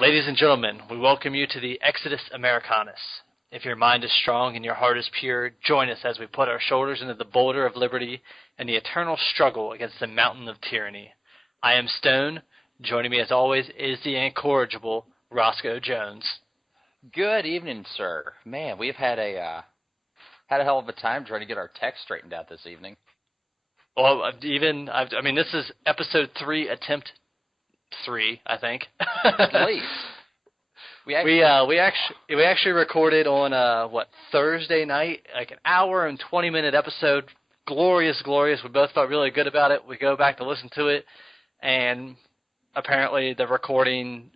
Ladies and gentlemen, we welcome you to the Exodus Americanus. If your mind is strong and your heart is pure, join us as we put our shoulders into the boulder of liberty and the eternal struggle against the mountain of tyranny. I am Stone. Joining me as always is the incorrigible Roscoe Jones. Good evening, sir. Man, we've had a hell of a time trying to get our text straightened out this evening. Well, this is episode 3, attempt 3, I think. At least. We actually recorded on Thursday night, like an hour and 20-minute episode. Glorious. We both felt really good about it. We go back to listen to it, and apparently the recording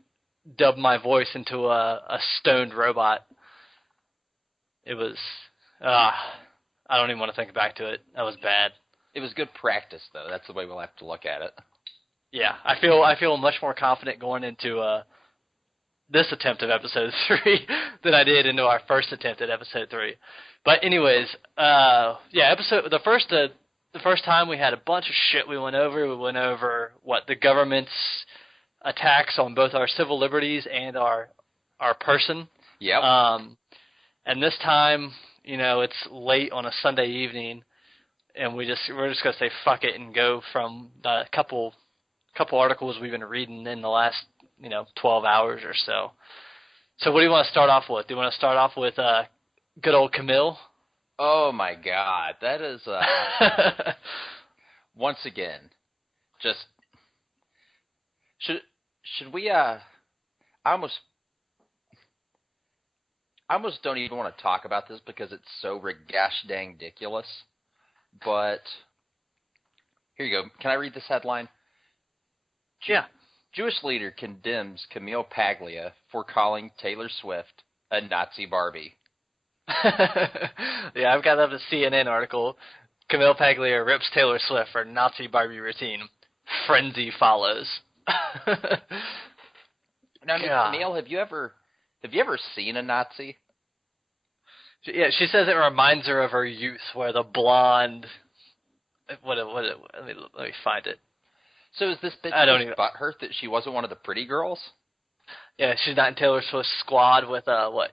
dubbed my voice into a stoned robot. It was, I don't even want to think back to it. That was bad. It was good practice, though. That's the way we'll have to look at it. Yeah, I feel much more confident going into this attempt at episode 3 than I did into our first attempt at episode 3. But anyways, the first time we had a bunch of shit we went over. We went over the government's attacks on both our civil liberties and our person. Yep. And this time, it's late on a Sunday evening, and we're just gonna say fuck it and go from the couple articles we've been reading in the last 12 hours or so. So what do you want to start off with? Do you want to start off with good old Camille? Oh my God, that is once again just should we I almost don't even want to talk about this because it's so gosh dang ridiculous. But here you go. Can I read this headline? Yeah. Jewish leader condemns Camille Paglia for calling Taylor Swift a Nazi Barbie. Yeah, I've got a CNN article. Camille Paglia rips Taylor Swift for Nazi Barbie routine. Frenzy follows. Now, Camille, have you ever seen a Nazi? Yeah, she says it reminds her of her youth, where the blonde. Let me find it. So is this bitch butthurt that she wasn't one of the pretty girls? Yeah, she's not in Taylor Swift's squad with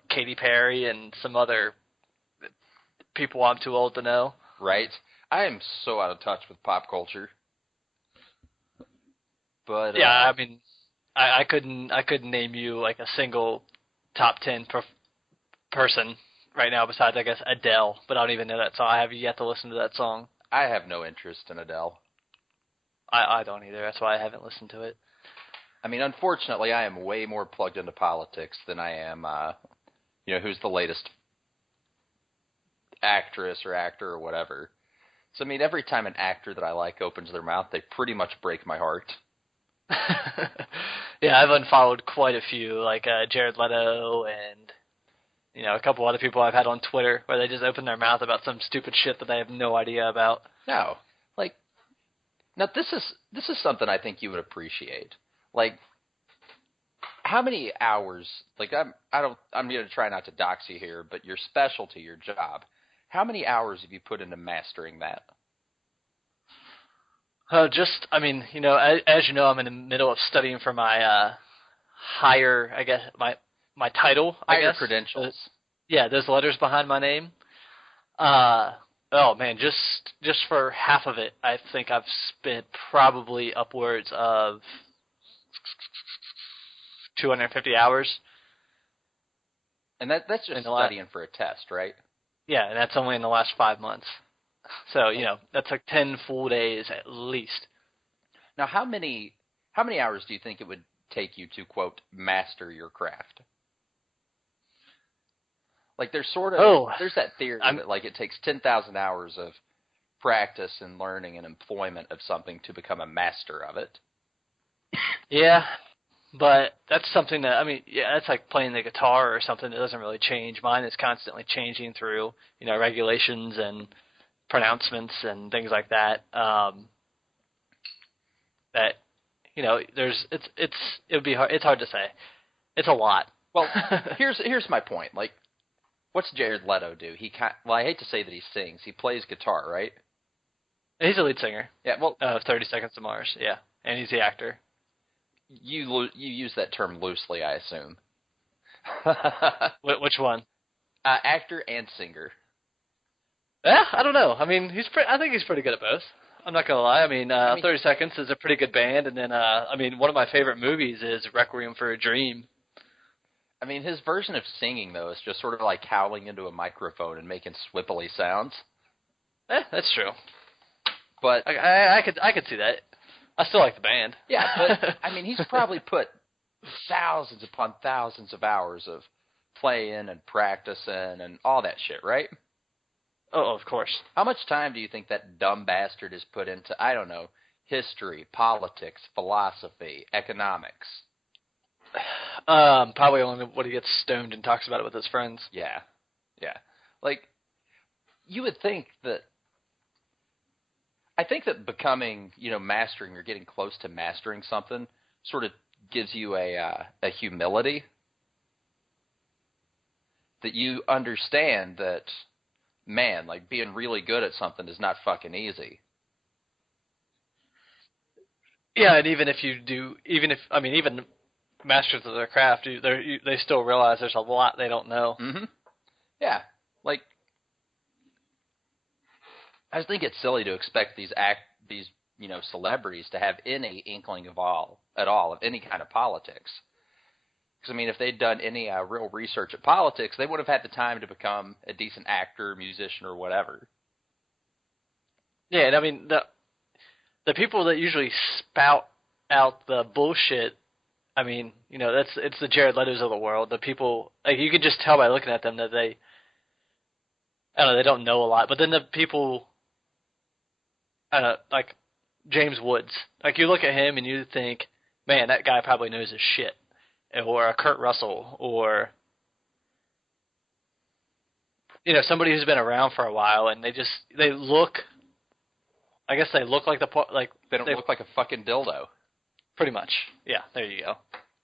Katy Perry and some other people I'm too old to know. Right. I am so out of touch with pop culture. But yeah, I couldn't name you like a single top 10 person right now besides I guess Adele, but I don't even know that song. I have yet to listen to that song. I have no interest in Adele. I don't either. That's why I haven't listened to it. I mean, unfortunately, I am way more plugged into politics than I am, who's the latest actress or actor or whatever. So, I mean, every time an actor that I like opens their mouth, they pretty much break my heart. Yeah, I've unfollowed quite a few, like Jared Leto and, a couple other people I've had on Twitter where they just open their mouth about some stupid shit that they have no idea about. No. Now, this is something I think you would appreciate. Like, how many hours? Like, I'm going to try not to dox you here, but your specialty, your job. How many hours have you put into mastering that? As you know, I'm in the middle of studying for my higher, I guess, my title. Higher credentials. Those letters behind my name. Oh man, just for half of it, I think I've spent probably upwards of 250 hours. And that's just studying for a test, right? Yeah, and that's only in the last 5 months. So, that's like 10 full days at least. Now, how many hours do you think it would take you to, quote, master your craft? Like, there's that theory that, like, it takes 10,000 hours of practice and learning and employment of something to become a master of it. Yeah, but that's something that, that's like playing the guitar or something that doesn't really change. Mine is constantly changing through, regulations and pronouncements and things like that. It's hard to say. It's a lot. Well, here's my point. Like, what's Jared Leto do? I hate to say that he sings. He plays guitar, right? He's a lead singer. Yeah, well, 30 Seconds to Mars, yeah. And he's the actor. you use that term loosely, I assume. Which one? Actor and singer. Yeah, I don't know. I mean, I think he's pretty good at both. I'm not gonna lie. I mean, 30 Seconds is a pretty good band, and then I mean, one of my favorite movies is Requiem for a Dream. I mean, his version of singing though is just sort of like howling into a microphone and making swippily sounds. That's true. But I could see that. I still like the band. Yeah, but I mean, he's probably put thousands upon thousands of hours of playing and practicing and all that shit, right? Oh, of course. How much time do you think that dumb bastard has put into, I don't know, history, politics, philosophy, economics? Probably only when he gets stoned and talks about it with his friends. Yeah. Like, you would think that, I think that becoming, mastering or getting close to mastering something sort of gives you a humility that you understand that, man, like being really good at something is not fucking easy. Yeah, and even masters of their craft, they still realize there's a lot they don't know. Mm-hmm. Yeah, like I just think it's silly to expect these celebrities to have any inkling of any kind of politics. Because I mean, if they'd done any real research at politics, they would have had the time to become a decent actor, musician, or whatever. Yeah, and I mean the people that usually spout out the bullshit. I mean, it's the Jared Leto's of the world. The people, like, you can just tell by looking at them that they don't know a lot. But then the people, like James Woods, like you look at him and you think, man, that guy probably knows his shit. Or a Kurt Russell, or somebody who's been around for a while, and they look like they look like they don't look like a fucking dildo. Pretty much, yeah. There you go.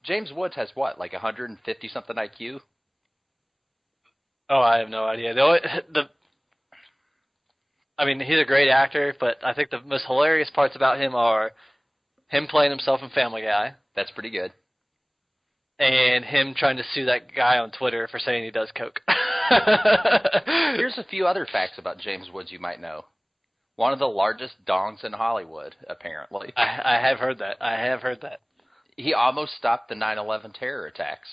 James Woods has what, like 150 something IQ? Oh, I have no idea. I mean, he's a great actor, but I think the most hilarious parts about him are him playing himself in Family Guy. That's pretty good. And him trying to sue that guy on Twitter for saying he does coke. Here's a few other facts about James Woods you might know. One of the largest dongs in Hollywood, apparently. I have heard that. He almost stopped the 9/11 terror attacks.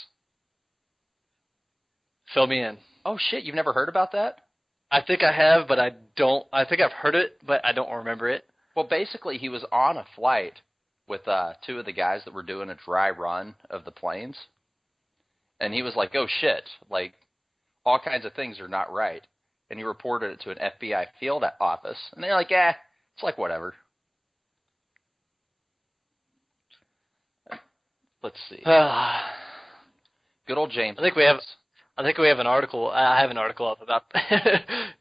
Fill me in. Oh, shit, you've never heard about that? I think I have, but I think I've heard it, but I don't remember it. Well, basically, he was on a flight with two of the guys that were doing a dry run of the planes. And he was like, oh, shit, like, all kinds of things are not right. And he reported it to an FBI field office. And they're like, it's like whatever. Let's see. Good old James. I think we have an article. I have an article up about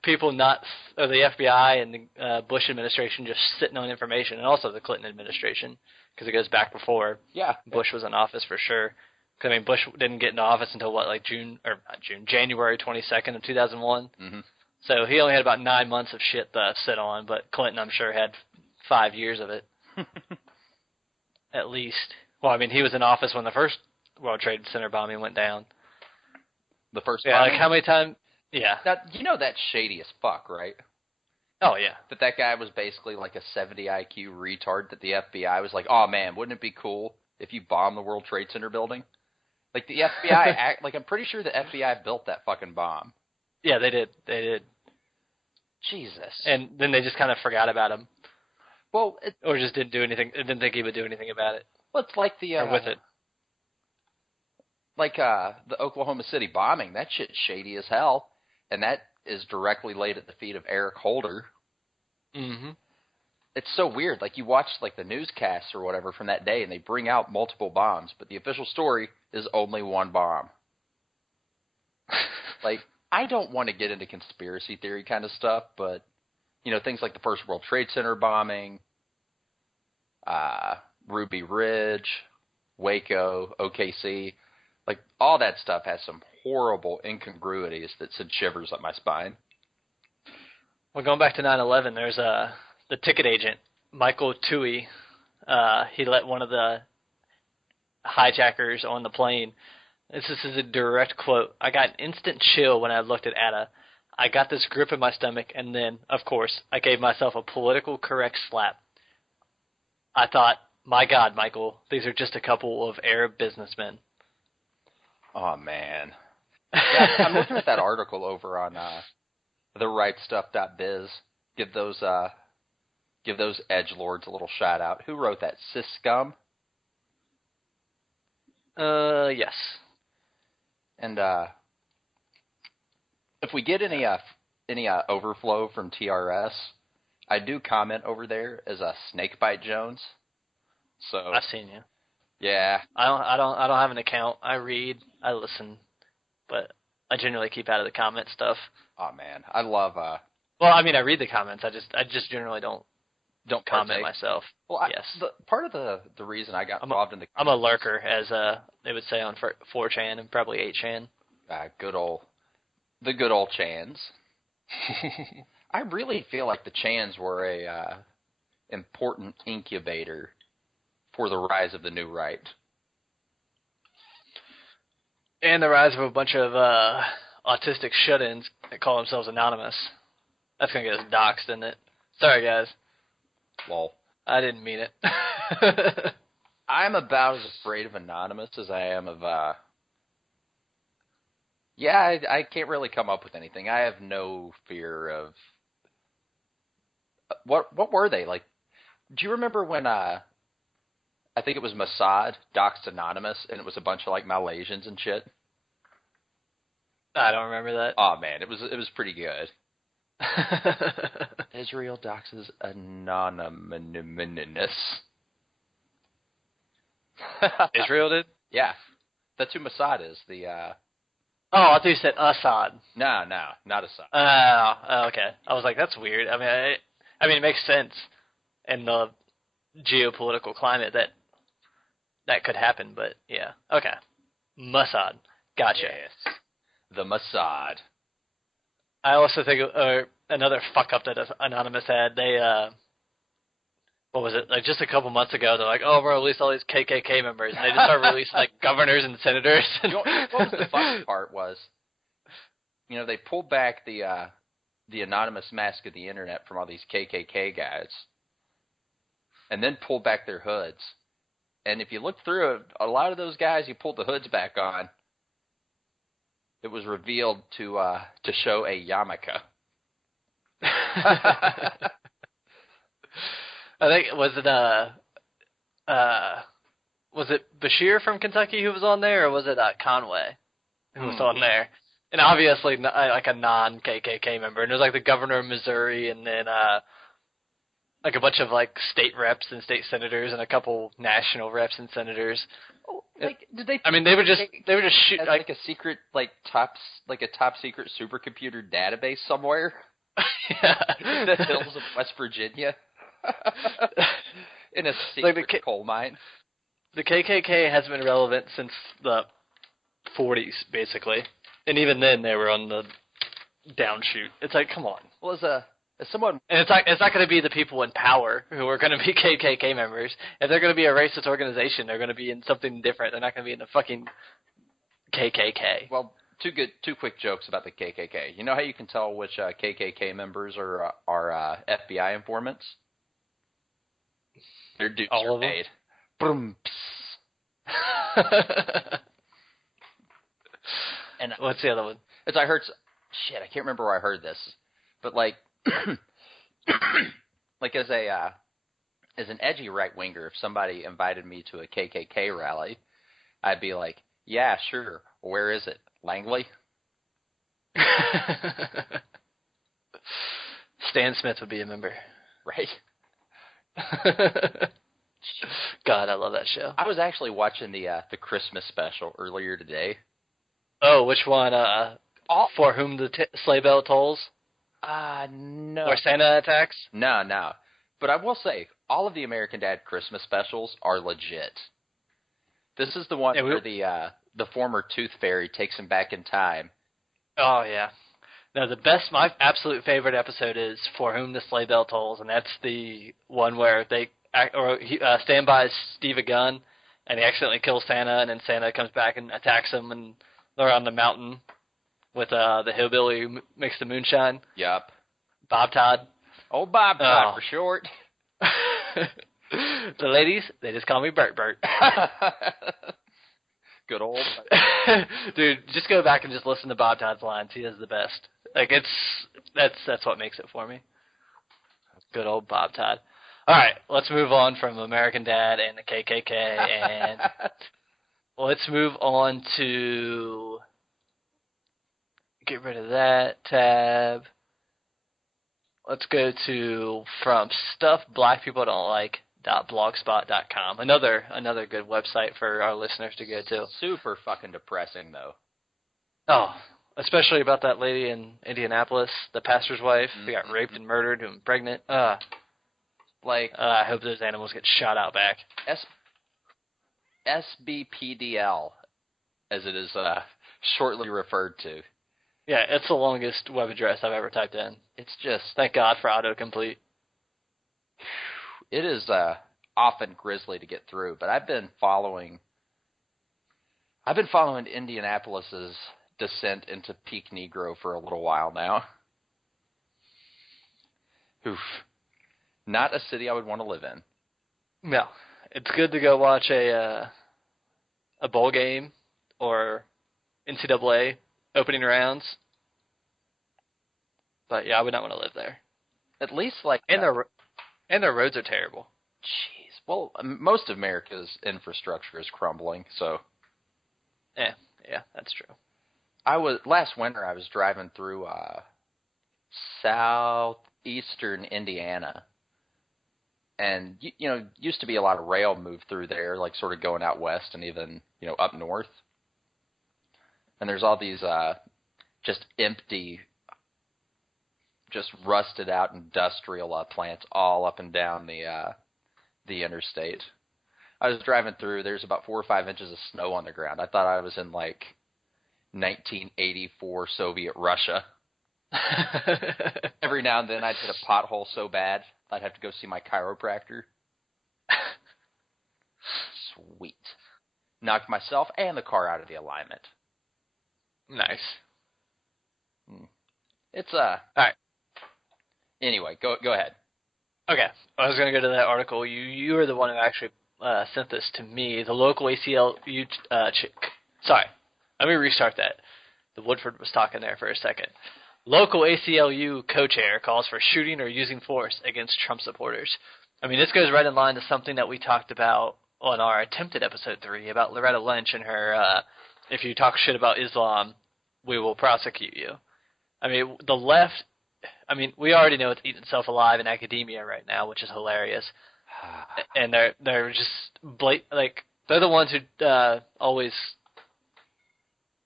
people or the FBI and the Bush administration just sitting on information, and also the Clinton administration, because it goes back before Bush was in office for sure. Because I mean, Bush didn't get into office until January 22nd of 2001. Mm-hmm. So he only had about 9 months of shit to sit on, but Clinton, I'm sure, had 5 years of it. At least. Well, I mean, he was in office when the first World Trade Center bombing went down. The first bombing? Like how many times? Yeah. Now, that's shady as fuck, right? Oh, yeah. That guy was basically like a 70 IQ retard that the FBI was like, oh, man, wouldn't it be cool if you bombed the World Trade Center building? Like, the FBI, I'm pretty sure the FBI built that fucking bomb. Yeah, they did. Jesus. And then they just kind of forgot about him. Well, or just didn't do anything. Didn't think he would do anything about it. Well, it's like with it. Like the Oklahoma City bombing. That shit's shady as hell, and that is directly laid at the feet of Eric Holder. Mm-hmm. It's so weird. Like, you watch like the newscasts or whatever from that day, and they bring out multiple bombs, but the official story is only one bomb. Like, I don't want to get into conspiracy theory kind of stuff, but things like the first World Trade Center bombing, Ruby Ridge, Waco, OKC, like all that stuff has some horrible incongruities that send shivers up my spine. Well, going back to 9/11, there's the ticket agent, Michael Toohey. He let one of the hijackers on the plane. This is a direct quote. I got an instant chill when I looked at Atta. I got this grip in my stomach, and then, of course, I gave myself a political correct slap. I thought, my God, Michael, these are just a couple of Arab businessmen. Oh, man. Yeah, I'm looking at that article over on therightstuff.biz. Give those edgelords a little shout out. Who wrote that? Sis Scum? Yes. And if we get any overflow from TRS, I do comment over there as a Snakebite Jones. So I've seen you. Yeah. I don't have an account. I read, I listen, but I generally keep out of the comment stuff. Oh man, I love. Well, I mean, I read the comments. I just generally don't comment myself. Well, yes. Part of the reason I got involved in the I'm a lurker, as they would say on 4chan and probably 8chan. The good old Chans. I really feel like the Chans were a important incubator for the rise of the new right. And the rise of a bunch of autistic shut-ins that call themselves anonymous. That's going to get us doxxed, isn't it? Sorry, guys. Well, I didn't mean it. I'm about as afraid of anonymous as I am of... I can't really come up with anything. I have no fear of... What were they? Like, do you remember when... I think it was Mossad doxed Anonymous, and it was a bunch of, like, Malaysians and shit? I don't remember that. Oh, man, it was pretty good. Israel doxes Anonymous. Israel did? Yeah. That's who Mossad is, Oh, I thought you said Assad. No, not Assad. Oh, okay. I was like, that's weird. I mean, it makes sense in the geopolitical climate that could happen, but yeah. Okay. Mossad. Gotcha. Yes. The Mossad. I also think another fuck up that Anonymous had, they, what was it, like just a couple months ago, they're like, oh, we're going to release all these KKK members, and they just started releasing, like, governors and senators. What was the funny part was, they pulled back the anonymous mask of the internet from all these KKK guys, and then pulled back their hoods. And if you look through it, a lot of those guys you pulled the hoods back on, it was revealed to show a yarmulke. I think was it Bashir from Kentucky who was on there, or was it Conway who was on there? And obviously like a non-KKK member. And it was like the governor of Missouri, and then like a bunch of like state reps and state senators, and a couple national reps and senators. Oh, like did they? I mean, they were just shoot like a secret a top secret supercomputer database somewhere. Yeah. In the hills of West Virginia. In a secret coal mine. The KKK hasn't been relevant since the 40s, basically, and even then they were on the downshoot. It's like, come on. Well, as someone, and it's not going to be the people in power who are going to be KKK members. If they're going to be a racist organization, they're going to be in something different. They're not going to be in the fucking KKK. Well, two quick jokes about the KKK. You know how you can tell which KKK members are FBI informants? Their dudes all are of them? paid. Boom. And what's the other one? I heard. Shit, I can't remember where I heard this, but like, like as an edgy right winger, if somebody invited me to a KKK rally, I'd be like, yeah, sure. Where is it? Langley? Stan Smith would be a member. Right? God, I love that show. I was actually watching the Christmas special earlier today. Oh, which one? For Whom the Sleigh Bell Tolls? No. Or Santa Attacks? No. But I will say, all of the American Dad Christmas specials are legit. This is the one where the former Tooth Fairy takes him back in time. Oh, yeah. No, my absolute favorite episode is For Whom the Sleigh Bell Tolls, and that's the one where they Stand By Steve a Gun, and he accidentally kills Santa, and then Santa comes back and attacks him, and they're on the mountain with the hillbilly who makes the moonshine. Yup. Bob Todd. Old Bob Todd for short. The ladies, they just call me Bert. Good old. Dude, just go back and just listen to Bob Todd's lines. He does the best. Like, that's what makes it for me. Good old Bob Todd. All right, let's move on from American Dad and the KKK, and let's move on to get rid of that tab. Let's go to from stuff black people don't like .blogspot.com. Another good website for our listeners to go to. Super fucking depressing though. Oh, especially about that lady in Indianapolis, the pastor's wife, who got raped and murdered and pregnant. I hope those animals get shot out back. SBPDL, as it is shortly referred to. Yeah, it's the longest web address I've ever typed in. It's just... Thank God for autocomplete. It is often grisly to get through, but I've been following Indianapolis's descent into peak Negro for a little while now. Oof. Not a city I would want to live in. No. It's good to go watch a bowl game or NCAA opening rounds. But yeah, I would not want to live there. At least like... And their roads are terrible. Jeez. Well, most of America's infrastructure is crumbling, so... Yeah, that's true. Last winter I was driving through southeastern Indiana. And, used to be a lot of rail moved through there, like sort of going out west and even, up north. And there's all these just empty, just rusted out industrial plants all up and down the interstate. I was driving through, there's about 4 or 5 inches of snow on the ground. I thought I was in, 1984 Soviet Russia. Every now and then I'd hit a pothole so bad I'd have to go see my chiropractor. Sweet. Knocked myself and the car out of the alignment. Nice. It's all right. Anyway, go ahead. Okay, I was going to go to that article. You were the one who actually sent this to me. The local ACLU sorry, let me restart that. The Woodford was talking there for a second. Local ACLU co-chair calls for shooting or using force against Trump supporters. I mean, this goes right in line to something that we talked about on our attempted episode 3 about Loretta Lynch and her, if you talk shit about Islam, we will prosecute you. I mean, the left, we already know it's eating itself alive in academia right now, which is hilarious. And they're just they're the ones who always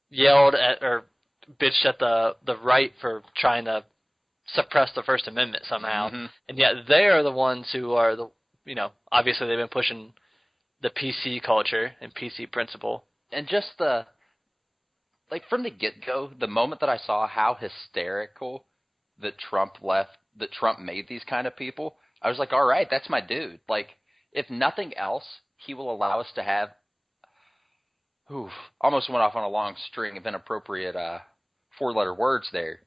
yelled at or bitched at the right for trying to suppress the First Amendment somehow. Mm-hmm. And yet they are the ones who are obviously they've been pushing the PC culture and PC principle. And just from the get-go, the moment that I saw how hysterical that Trump made these kind of people, I was like, all right, that's my dude. If nothing else, he will allow us to have almost went off on a long string of inappropriate 4-letter words there.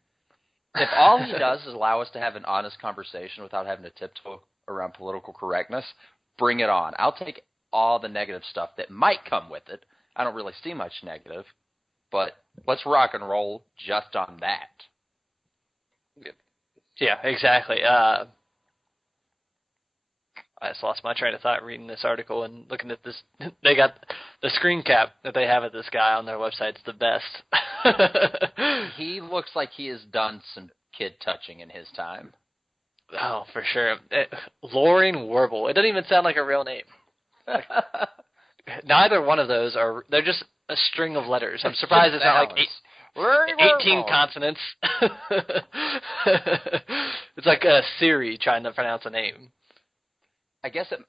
If all he does is allow us to have an honest conversation without having to tiptoe around political correctness, bring it on. I'll take all the negative stuff that might come with it. I don't really see much negative, but let's rock and roll just on that. Yeah, exactly. I just lost my train of thought reading this article and looking at this. They got the screen cap that they have of this guy on their website. It's the best. He looks like he has done some kid touching in his time. Oh, for sure. Loring Werble. It doesn't even sound like a real name. Neither one of those are. They're just a string of letters. I'm surprised it's not like 18 consonants. It's like Siri trying to pronounce a name. I guess that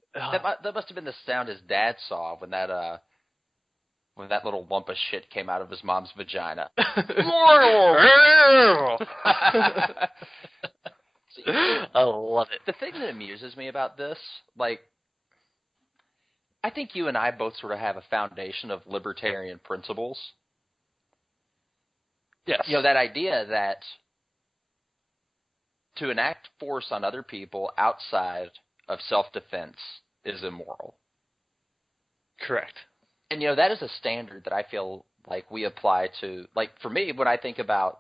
must have been the sound his dad saw when that little lump of shit came out of his mom's vagina. I love it. The thing that amuses me about this, I think you and I both sort of have a foundation of libertarian principles. Yes. You know, that idea that to enact force on other people outside of self-defense is immoral. Correct. And, you know, that is a standard that I feel like we apply to, like, for me, when I think about,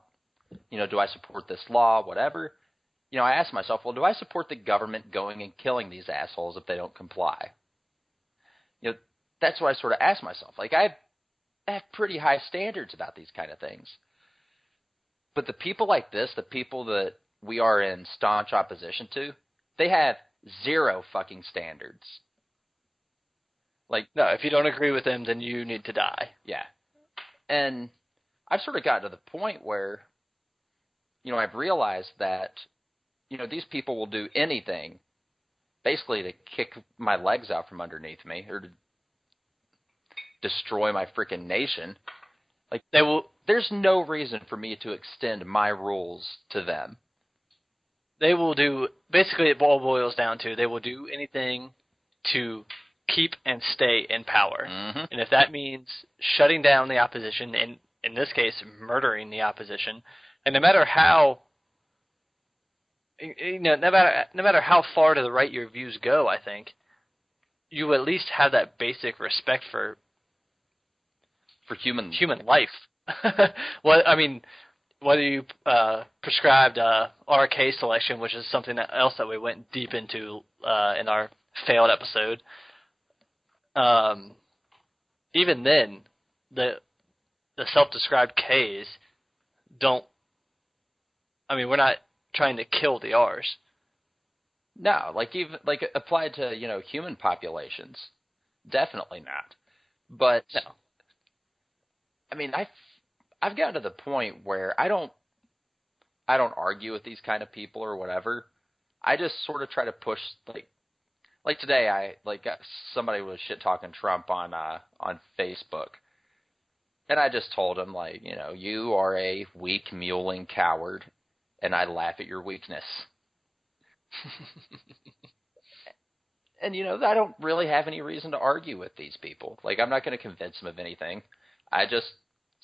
you know, do I support this law, whatever, you know, I ask myself, well, do I support the government going and killing these assholes if they don't comply? You know, that's what I sort of ask myself. Like, I have pretty high standards about these kind of things. But the people like this, the people that we are in staunch opposition to, they have zero fucking standards. Like, no, if you don't agree with them, then you need to die. Yeah. And I've sort of gotten to the point where, you know, I've realized that, you know, these people will do anything basically to kick my legs out from underneath me or to destroy my freaking nation. Like, there's no reason for me to extend my rules to them. They will do, basically it all boils down to, they will do anything to keep and stay in power. Mm-hmm. And if that means shutting down the opposition, and in this case, murdering the opposition, and no matter how, you know, no matter how far to the right your views go, I think, you at least have that basic respect for human life. Well, I mean, whether you prescribed RK selection, which is something else that we went deep into in our failed episode, even then, the self-described Ks don't. I mean, we're not trying to kill the Rs. No, like even like applied to, you know, human populations, definitely not. But no. I mean, I've gotten to the point where I don't argue with these kind of people or whatever. I just sort of try to push, like today somebody was shit talking Trump on Facebook, and I just told him, like, you know, you are a weak mewling coward, and I laugh at your weakness. And, you know, I don't really have any reason to argue with these people. Like, I'm not going to convince them of anything. I just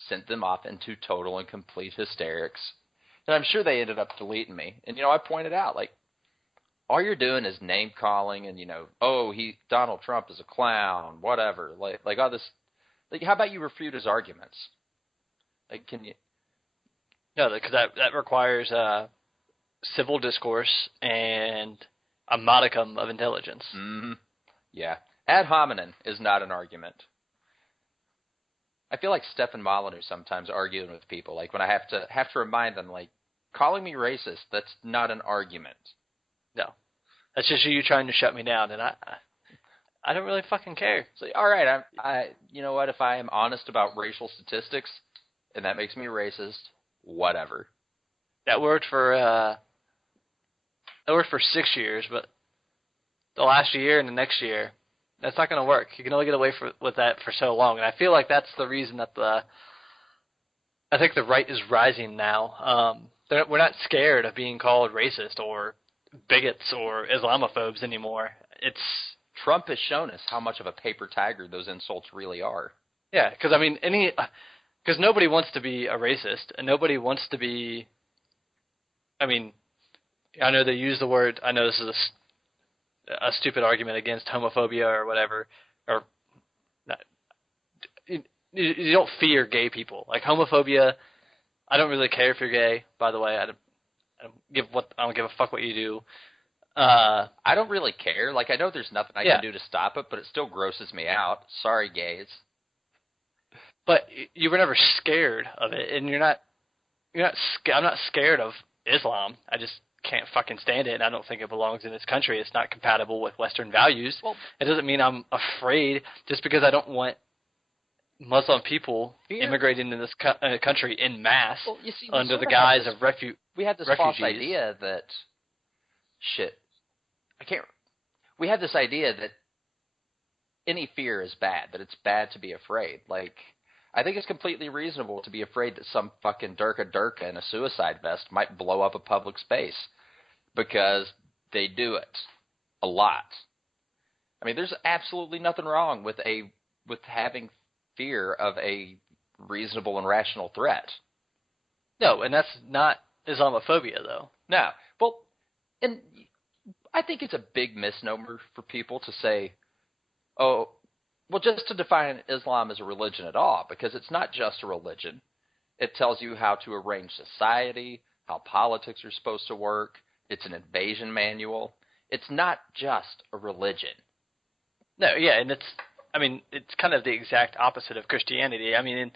sent them off into total and complete hysterics. And I'm sure they ended up deleting me. And, you know, I pointed out, like, all you're doing is name calling and, you know, oh, Donald Trump is a clown, whatever. Like all this. Like, how about you refute his arguments? Like, can you? No, because that requires civil discourse and a modicum of intelligence. Mm-hmm. Yeah. Ad hominem is not an argument. I feel like Stefan Molyneux sometimes arguing with people. Like, when I have to remind them, like, calling me racist, that's not an argument. No. That's just you trying to shut me down, and I don't really fucking care. So, all right, I you know what? If I am honest about racial statistics, and that makes me racist, whatever. That worked for 6 years, but the last year and the next year, that's not going to work. You can only get away with that for so long, and I feel like that's the reason that I think the right is rising now. We're not scared of being called racist or bigots or Islamophobes anymore. Trump has shown us how much of a paper tiger those insults really are. Yeah, because I mean, because nobody wants to be a racist, and nobody wants to be. I mean, I know they use the word. I know this is a stupid argument against homophobia or whatever, or not, you don't fear gay people. Like homophobia, I don't really care if you're gay. By the way, I don't give a fuck what you do. I don't really care. Like, I know there's nothing I can do to stop it, but it still grosses me out. Sorry, gays. But you were never scared of it, and you're not. I'm not scared of Islam. I just can't fucking stand it, and I don't think it belongs in this country. It's not compatible with Western values. Well, it doesn't mean I'm afraid just because I don't want Muslim people immigrating in this country en masse under the guise of refugees. We had this false idea that we have this idea that any fear is bad, that it's bad to be afraid. Like, I think it's completely reasonable to be afraid that some fucking Durka in a suicide vest might blow up a public space, because they do it a lot. I mean, there's absolutely nothing wrong with having fear of a reasonable and rational threat. No, and that's not Islamophobia, though. No. Well, and I think it's a big misnomer for people to say, oh, well, just to define Islam as a religion at all, because it's not just a religion. It tells you how to arrange society, how politics are supposed to work. It's an invasion manual. It's not just a religion. No, yeah, and it's kind of the exact opposite of Christianity. I mean,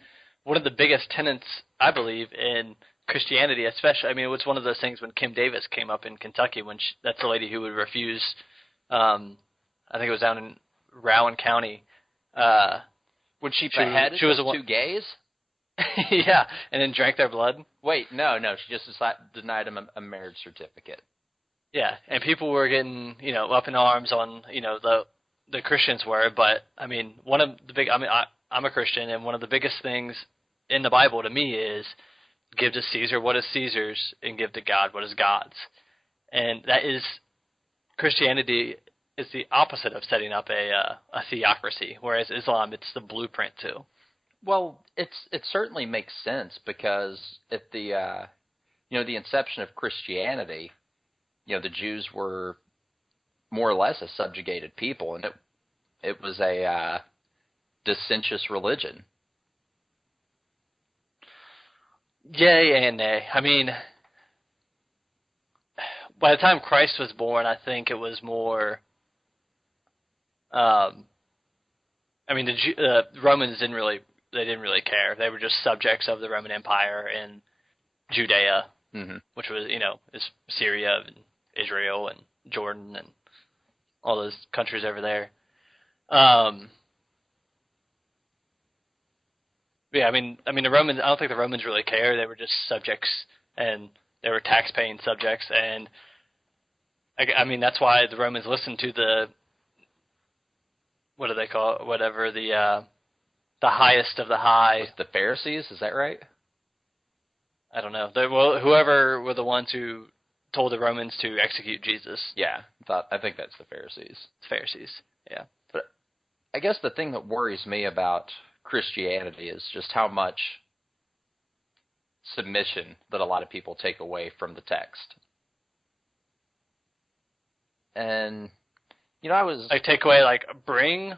one of the biggest tenets, I believe, in Christianity, especially, I mean, it was one of those things when Kim Davis came up in Kentucky, that's the lady who would refuse, I think it was down in Rowan County. When she beheaded those two gays? Yeah, and then drank their blood. Wait, no, she just denied him a marriage certificate. Yeah, and people were getting, up in arms on, the Christians were, but, I mean, I'm a Christian, and one of the biggest things in the Bible to me is give to Caesar what is Caesar's and give to God what is God's. And that is, Christianity is the opposite of setting up a theocracy, whereas Islam, it's the blueprint too. Well, it certainly makes sense because at the inception of Christianity, the Jews were more or less a subjugated people, and it was a dissentious religion. Yay and nay. I mean, by the time Christ was born, I think it was more. The Romans didn't really care. They were just subjects of the Roman Empire in Judea, which was is Syria and Israel and Jordan and all those countries over there. Yeah, I mean, the Romans. I don't think the Romans really care. They were just subjects, and they were tax-paying subjects, and I mean that's why the Romans listened to the what do they call it? Whatever the highest of the high. Was the Pharisees? Is that right? I don't know. Whoever were the ones who told the Romans to execute Jesus. Yeah, I think that's the Pharisees. Pharisees, yeah. But I guess the thing that worries me about Christianity is just how much submission that a lot of people take away from the text. And, I was... Like take away, like bring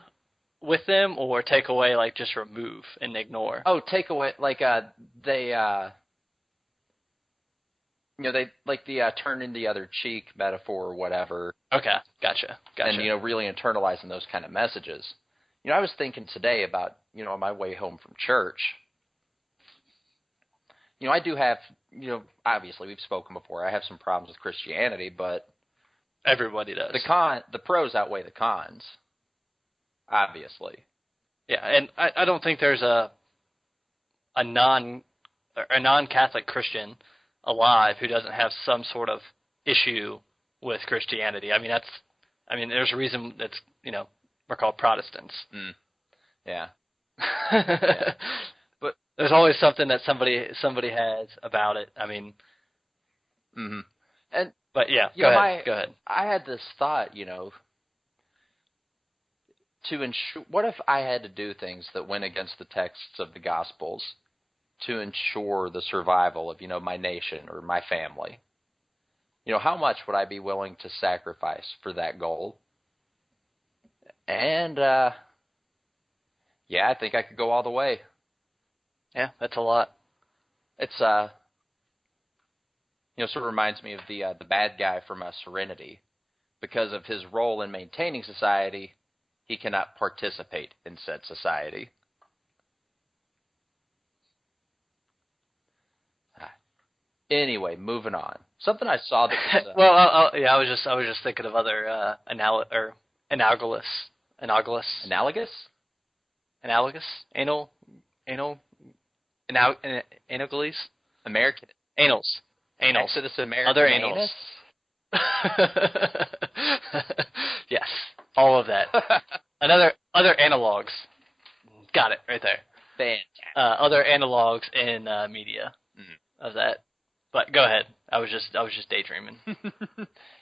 with them, or take away, like just remove and ignore? Oh, take away, like they like the turn in the other cheek metaphor or whatever. Okay, gotcha. And, really internalizing those kind of messages. I was thinking today about, on my way home from church, I do have, obviously we've spoken before, I have some problems with Christianity, but everybody does. The pros outweigh the cons, obviously. Yeah, and I don't think there's a non-Catholic Christian alive who doesn't have some sort of issue with Christianity. I mean, there's a reason that's, we're called Protestants. Yeah. Yeah. But there's always something that somebody has about it. I mean, but yeah, go ahead. I had this thought, to ensure, what if I had to do things that went against the texts of the Gospels to ensure the survival of, my nation or my family? How much would I be willing to sacrifice for that goal? And, I think I could go all the way. Yeah, that's a lot. It's, sort of reminds me of the bad guy from Serenity. Because of his role in maintaining society, he cannot participate in said society. Anyway, moving on. Something I saw that was, well, I was just thinking of other analogous. Analogous? American. Anals. Exodus American. Other anals. Yes, all of that. Other analogs. Got it right there. Fantastic. Other analogs in media of that. But go ahead. I was just daydreaming.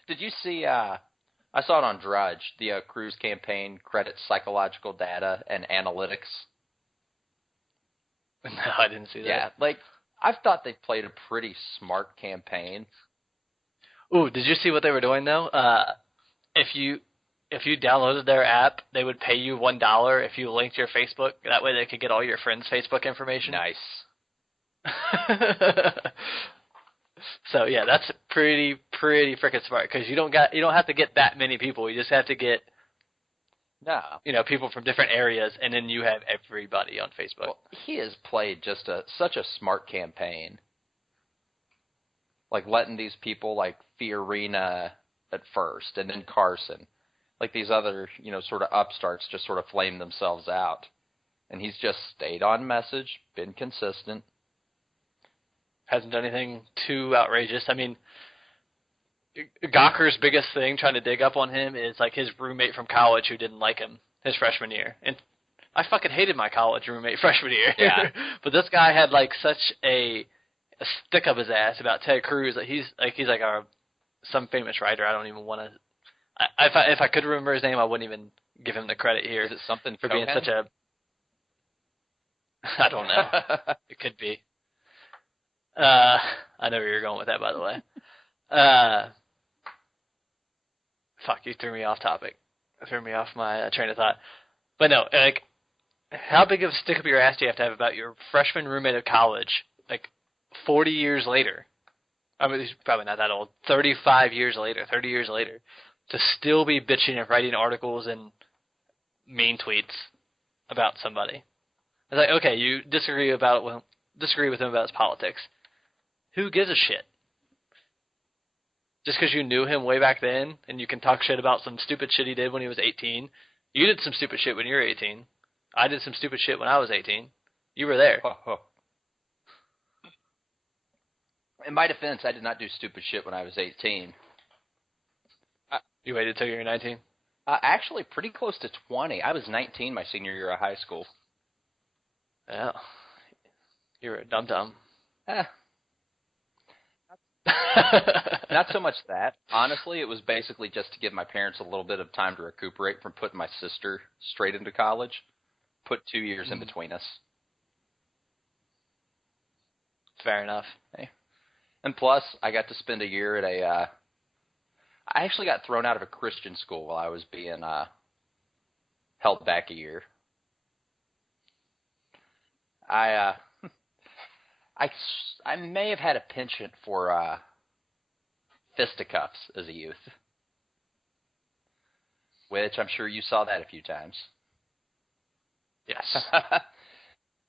Did you see? I saw it on Drudge. The Cruz campaign credits psychological data and analytics. No, I didn't see that. Yeah, like, I've thought they played a pretty smart campaign. Ooh, did you see what they were doing, though? If you downloaded their app, they would pay you $1 if you linked your Facebook. That way they could get all your friends' Facebook information. Nice. So yeah, that's pretty freaking smart because you don't have to get that many people. You just have to get people from different areas, and then you have everybody on Facebook. Well, he has played just such a smart campaign, like letting these people like Fiorina at first, and then Carson, like these other sort of upstarts, just sort of flame themselves out, and he's just stayed on message, been consistent. Hasn't done anything too outrageous. I mean, Gawker's biggest thing trying to dig up on him is like his roommate from college who didn't like him his freshman year. And I fucking hated my college roommate freshman year. Yeah. But this guy had like such a stick up his ass about Ted Cruz that he's like some famous writer. I don't even want to. If I could remember his name, I wouldn't even give him the credit here. Is it something for Cohen? being such a? I don't know. It could be. I know where you're going with that, by the way. Fuck, you threw me off topic. Threw me off my train of thought. But no, like, how big of a stick up your ass do you have to have about your freshman roommate of college, like, 40 years later? I mean, he's probably not that old. 30 years later, to still be bitching and writing articles and mean tweets about somebody. It's like, okay, you disagree with him about his politics. Who gives a shit? Just because you knew him way back then, and you can talk shit about some stupid shit he did when he was 18. You did some stupid shit when you were 18. I did some stupid shit when I was 18. You were there. In my defense, I did not do stupid shit when I was 18. You waited till you were 19? Actually, pretty close to 20. I was 19 my senior year of high school. Yeah. You were a dum-dum. Not so much that. Honestly, it was basically just to give my parents a little bit of time to recuperate from putting my sister straight into college. Put 2 years in between us. Fair enough. Hey. And plus, I got to spend a year at I actually got thrown out of a Christian school while I was being held back a year. I may have had a penchant for fisticuffs as a youth, which I'm sure you saw that a few times. Yes.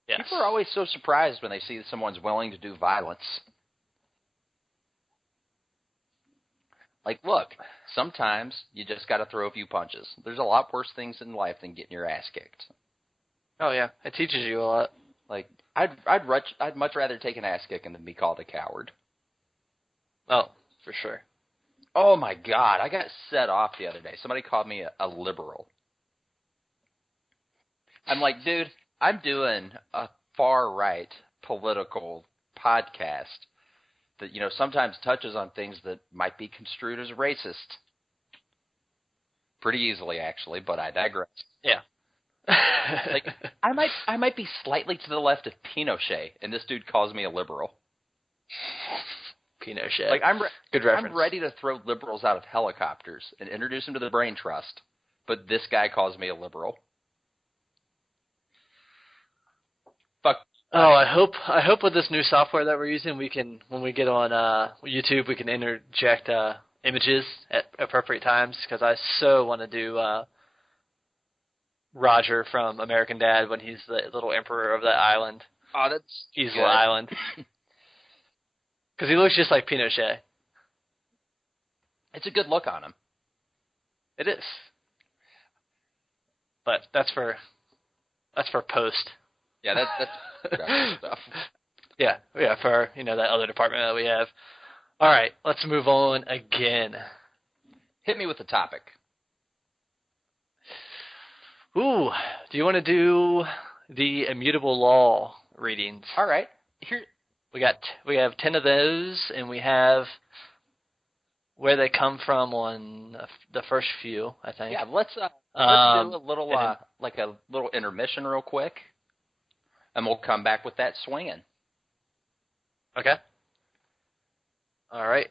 Yes. People are always so surprised when they see that someone's willing to do violence. Like, look, sometimes you just got to throw a few punches. There's a lot worse things in life than getting your ass kicked. Oh yeah, it teaches you a lot. Like, I'd much rather take an ass kicking than be called a coward. Oh, for sure. Oh my God, I got set off the other day. Somebody called me a liberal. I'm like, dude, I'm doing a far-right political podcast that, sometimes touches on things that might be construed as racist. Pretty easily, actually, but I digress. Yeah. Like, I might be slightly to the left of Pinochet, and this dude calls me a liberal. Pinochet. Like, good reference. I'm ready to throw liberals out of helicopters and introduce them to the brain trust, but this guy calls me a liberal. Fuck. Oh, I hope with this new software that we're using, we can, when we get on YouTube, we can interject images at appropriate times, because I so want to do Roger from American Dad when he's the little emperor of that island. Oh, that's Easel Island. Because he looks just like Pinochet. It's a good look on him. It is. But that's for post. Yeah, that's stuff. Yeah, for that other department that we have. All right, let's move on again. Hit me with the topic. Ooh, do you want to do the immutable law readings? All right. Here we have 10 of those, and we have where they come from on the first few, I think. Yeah, let's do a little like a little intermission real quick, and we'll come back with that swinging. Okay. All right.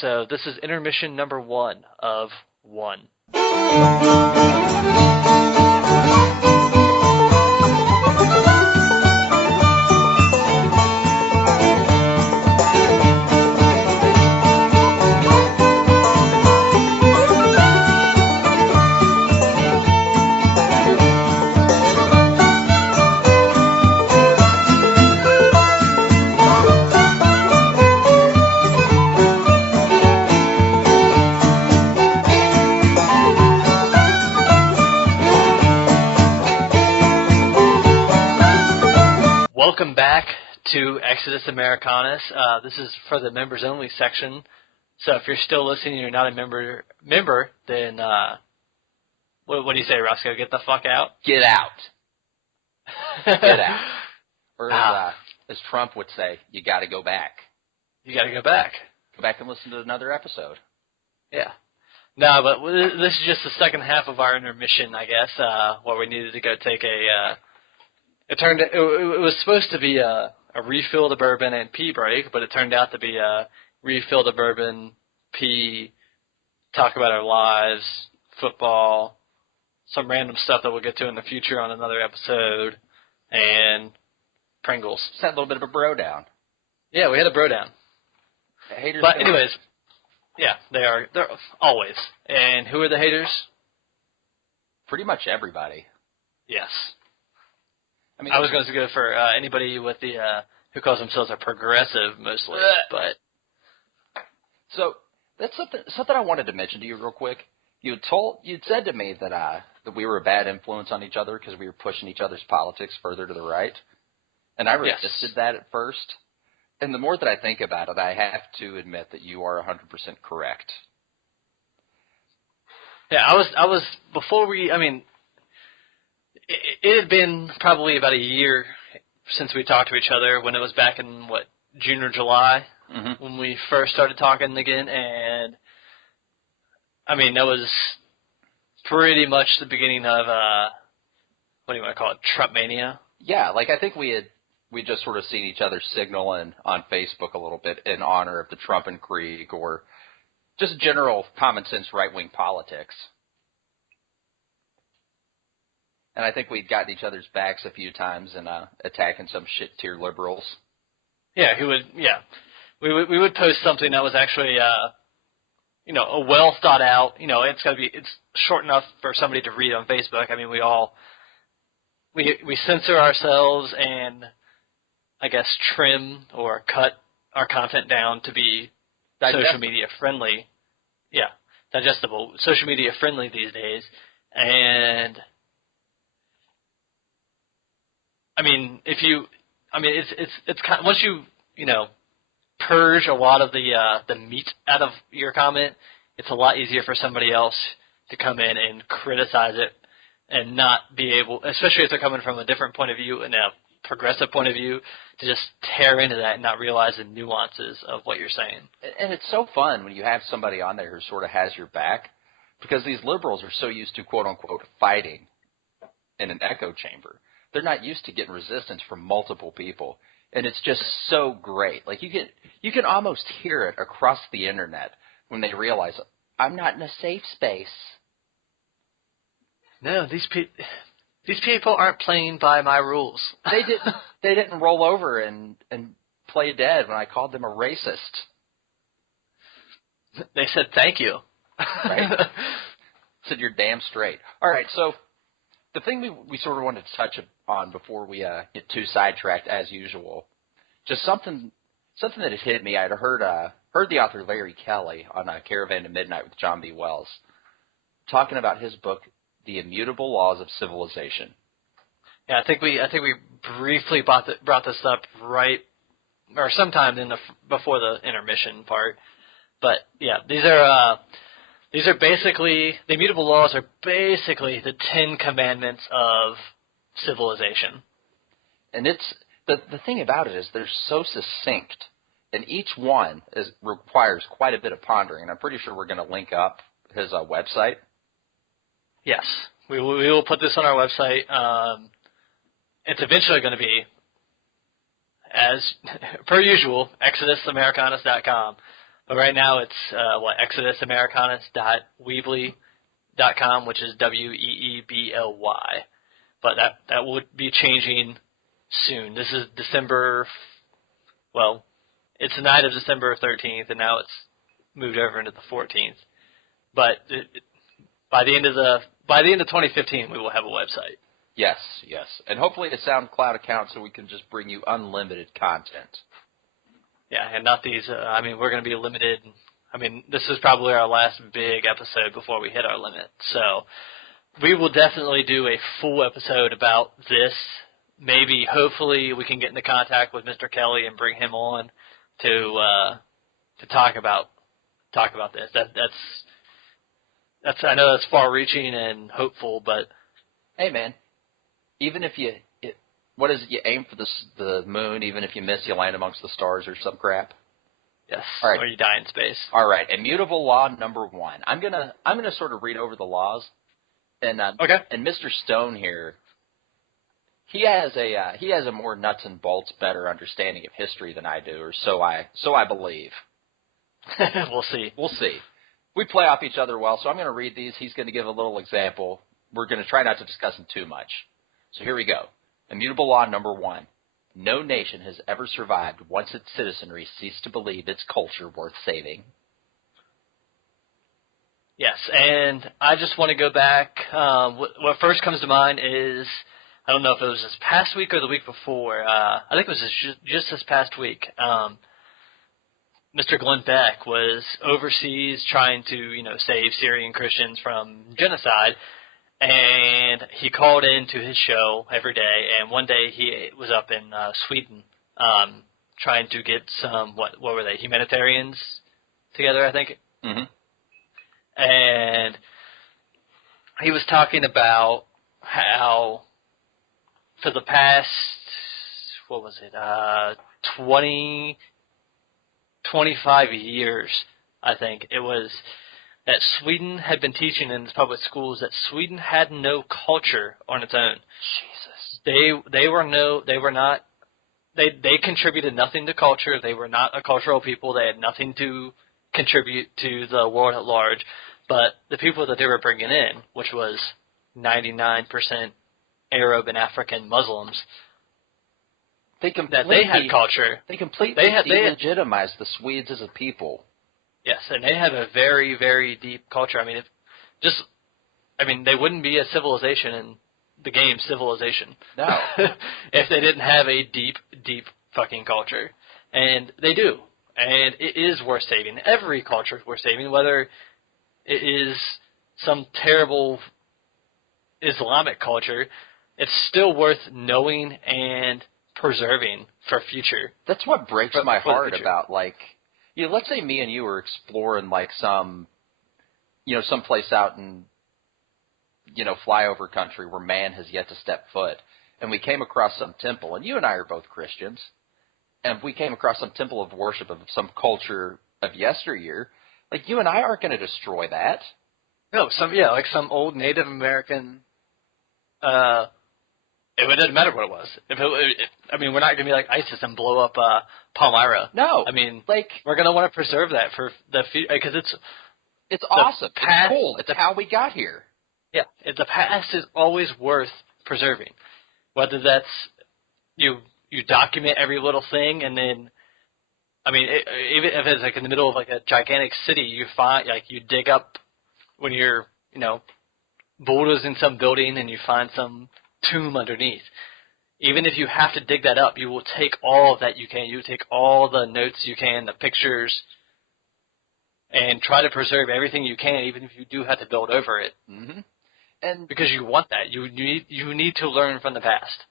So this is intermission number 1 of 1. Welcome back to Exodus Americanus. This is for the members only section. So if you're still listening and you're not a member, then what do you say, Roscoe? Get the fuck out? Get out. Get out. Or as Trump would say, you got to go back. You got to go back. Go back and listen to another episode. Yeah. No, but this is just the second half of our intermission, I guess, where we needed to go take a. It was supposed to be a refill to bourbon and pee break, but it turned out to be a refill to bourbon, pee, talk about our lives, football, some random stuff that we'll get to in the future on another episode, and Pringles. Just had a little bit of a bro down. Yeah, we had a bro down. Haters. But anyways, yeah, they're always. And who are the haters? Pretty much everybody. Yes. I was going to go for anybody with the who calls themselves a progressive mostly, but so that's something I wanted to mention to you real quick. You'd said to me that we were a bad influence on each other because we were pushing each other's politics further to the right, and I resisted that at first. And the more that I think about it, I have to admit that you are 100% correct. Yeah, I was before we. I mean. It had been probably about a year since we talked to each other, when it was back in, June or July, when we first started talking again, and, I mean, that was pretty much the beginning of, what do you want to call it, Trump mania? Yeah, I think we just sort of seen each other signaling on Facebook a little bit in honor of the Trump and Krieg, or just general common sense right-wing politics. And I think we'd gotten each other's backs a few times and attacking some shit-tier liberals. Yeah, we would post something that was actually, a well thought out. It's short enough for somebody to read on Facebook. I mean, we censor ourselves and, I guess, trim or cut our content down to be social media friendly. Yeah, digestible, social media friendly these days, and. I mean, it's kind of, once you purge a lot of the meat out of your comment, it's a lot easier for somebody else to come in and criticize it and not be able, especially if they're coming from a different point of view and a progressive point of view, to just tear into that and not realize the nuances of what you're saying. And it's so fun when you have somebody on there who sort of has your back, because these liberals are so used to, quote unquote, fighting in an echo chamber. They're not used to getting resistance from multiple people, and it's just so great. You can almost hear it across the internet when they realize, I'm not in a safe space. No, these people aren't playing by my rules. They didn't roll over and play dead when I called them a racist. They said thank you. Right? Said you're damn straight. All right, so. The thing we sort of wanted to touch on before we get too sidetracked as usual, just something that had hit me. I'd heard the author Larry Kelly on Caravan to Midnight with John B. Wells talking about his book, The Immutable Laws of Civilization. Yeah, I think we briefly brought this up right or sometime before the intermission part, but yeah, these are basically, the immutable laws are basically the 10 commandments of civilization. And it's the thing about it is they're so succinct and each one requires quite a bit of pondering. And I'm pretty sure we're going to link up his website. Yes, we will put this on our website. It's eventually going to be, as per usual, ExodusAmericanus.com. But right now it's ExodusAmericanus.weebly.com, which is WEEBLY. But that would be changing soon. This is December. Well, it's the night of December 13th, and now it's moved over into the 14th. But by the end of 2015, we will have a website. Yes, and hopefully a SoundCloud account so we can just bring you unlimited content. Yeah, and not these. We're going to be limited. This is probably our last big episode before we hit our limit. So we will definitely do a full episode about this. Maybe, hopefully, we can get into contact with Mr. Kelly and bring him on to talk about this. That's I know that's far-reaching and hopeful, but hey, man, even if you aim for the moon, even if you miss, you land amongst the stars or some crap. Yes, all right. Or you die in space. All right, immutable law number 1. I'm gonna sort of read over the laws, and okay. And Mr. Stone here, he has a more nuts and bolts, better understanding of history than I do, or so I believe. We'll see. We play off each other well, so I'm going to read these. He's going to give a little example. We're going to try not to discuss them too much. So here we go. Immutable law number 1. No nation has ever survived once its citizenry ceased to believe its culture worth saving. Yes, and I just want to go back. What first comes to mind is, I don't know if it was this past week or the week before. I think it was just this past week. Mr. Glenn Beck was overseas trying to, save Syrian Christians from genocide, and he called into his show every day. And one day he was up in Sweden, trying to get some what were they, humanitarians together, I think. Mm-hmm. And he was talking about how for the past 25 years, I think it was, that Sweden had been teaching in its public schools that Sweden had no culture on its own. Jesus. They contributed nothing to culture. They were not a cultural people. They had nothing to contribute to the world at large. But the people that they were bringing in, which was 99% Arab and African Muslims, they had culture. They completely delegitimized the Swedes as a people. Yes, and they have a very, very deep culture. They wouldn't be a civilization in the game Civilization. No. If they didn't have a deep, deep fucking culture. And they do. And it is worth saving. Every culture is worth saving, whether it is some terrible Islamic culture, it's still worth knowing and preserving for future. That's what breaks my heart about, let's say me and you were exploring some place out in, flyover country where man has yet to step foot, and we came across some temple, and you and I are both Christians, and if we came across some temple of worship of some culture of yesteryear, you and I aren't going to destroy that. No, some old Native American. It doesn't matter what it was. We're not going to be like ISIS and blow up Palmyra. No, we're going to want to preserve that for the future because it's awesome. It's cool. It's how we got here. Yeah, the past is always worth preserving. Whether that's you document every little thing, and then, even if it's in the middle of a gigantic city, you find you dig up when you're bulldozing some building and you find some tomb underneath. Even if you have to dig that up, you will take all of that you can. You take all the notes you can, the pictures, and try to preserve everything you can, even if you do have to build over it. Mm-hmm. And because you want that, you need to learn from the past.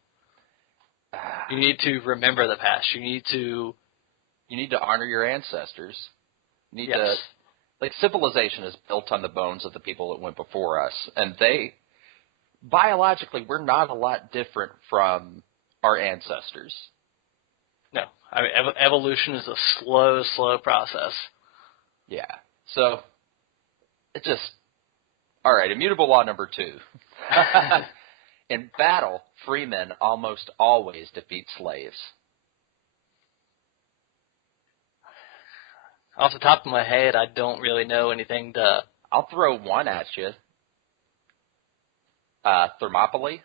You need to remember the past. You need to honor your ancestors. You need yes. to civilization is built on the bones of the people that went before us, and biologically, we're not a lot different from our ancestors. No. I mean, evolution is a slow, slow process. Yeah. So, it just... All right, immutable law number 2. In battle, free men almost always defeat slaves. Off the top of my head, I don't really know anything to... I'll throw one at you. Thermopylae,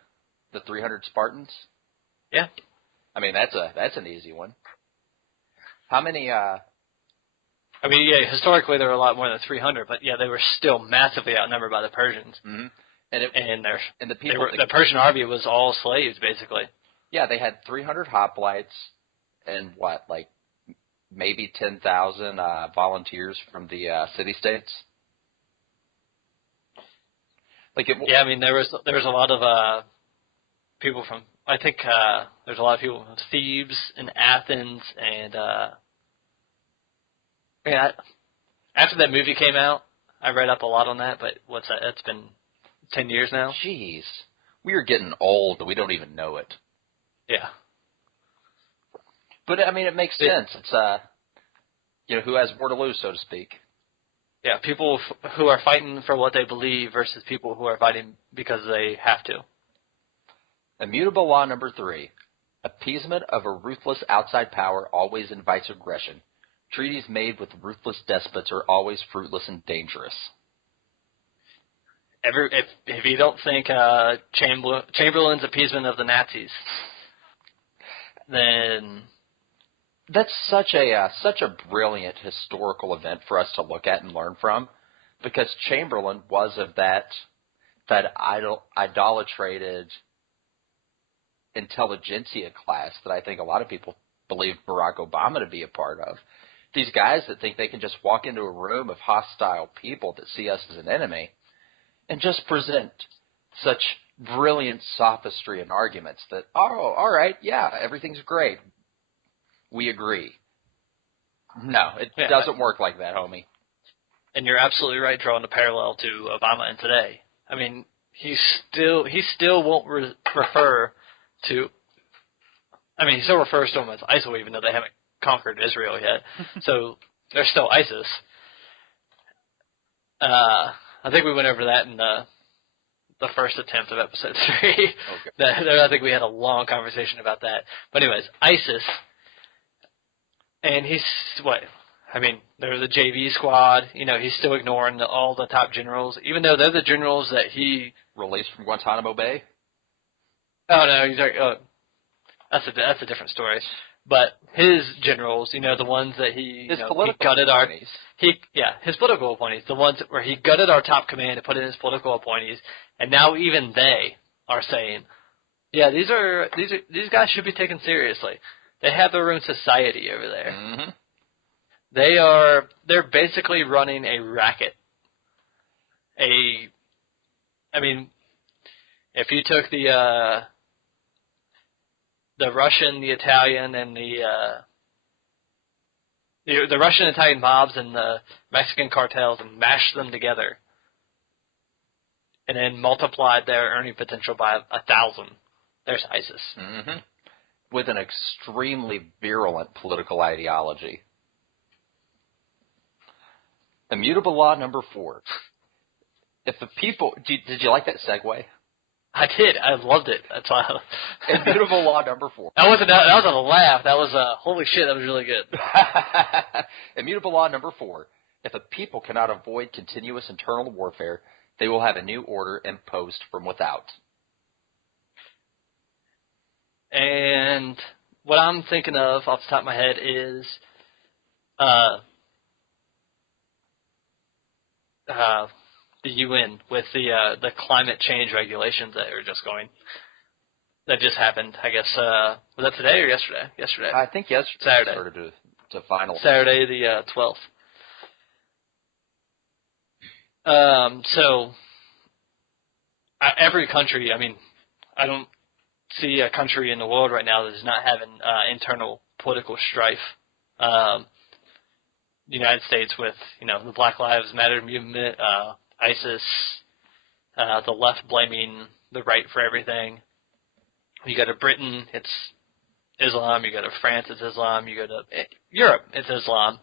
the 300 Spartans. Yeah. I mean, that's an easy one. How many... I mean, yeah, historically there were a lot more than 300, but yeah, they were still massively outnumbered by the Persians. Mm-hmm. The Persian army was all slaves, basically. Yeah, they had 300 hoplites and maybe 10,000 volunteers from the city-states. Yeah, I mean, there was a lot of people from, I think there's a lot of people from Thebes and Athens, and after that movie came out, I read up a lot on that, but what's that? It's been 10 years now. Jeez. We are getting old, we don't even know it. Yeah. But, I mean, it makes sense. It's, who has more to lose, so to speak. Yeah, people who are fighting for what they believe versus people who are fighting because they have to. Immutable law number 3. Appeasement of a ruthless outside power always invites aggression. Treaties made with ruthless despots are always fruitless and dangerous. If you don't think Chamberlain's appeasement of the Nazis, then that's such a brilliant historical event for us to look at and learn from, because Chamberlain was of that idolatrated intelligentsia class that I think a lot of people believe Barack Obama to be a part of. These guys that think they can just walk into a room of hostile people that see us as an enemy and just present such brilliant sophistry and arguments that, oh, all right, yeah, everything's great. We agree. No, it doesn't work like that, homie. And you're absolutely right drawing a parallel to Obama and today. I mean, he still won't refer to... I mean, he still refers to them as ISIL, even though they haven't conquered Israel yet. So they're still ISIS. I think we went over that in the first attempt of episode 3. Okay. I think we had a long conversation about that. But anyways, ISIS, and he's what? I mean, they're the JV squad. He's still ignoring all the top generals, even though they're the generals that he released from Guantanamo Bay. Oh no, that's a different story. But his generals, the ones that he gutted his political appointees, the ones where he gutted our top command and put in his political appointees, and now even they are saying, yeah, these guys should be taken seriously. They have their own society over there. Mm-hmm. They're basically running a racket. I mean, if you took the Russian, the Italian, and the Russian and Italian mobs and the Mexican cartels and mashed them together, and then multiplied their earning potential by 1,000, there's ISIS. Mm-hmm. With an extremely virulent political ideology. Immutable law number 4. If the people... Did you like that segue? I did. I loved it. That's why. Immutable law number 4. That wasn't a laugh. That was holy shit. That was really good. Immutable law number 4. If a people cannot avoid continuous internal warfare, they will have a new order imposed from without. And what I'm thinking of off the top of my head is the UN with the climate change regulations that that just happened. I guess was that today or yesterday? Yesterday. I think yesterday. Saturday. Started to finalize. Saturday the 12th. So every country. I mean, I don't see a country in the world right now that is not having internal political strife. The United States with the Black Lives Matter movement. ISIS, the left blaming the right for everything. You go to Britain, it's Islam. You go to France, it's Islam. You go to Europe, it's Islam.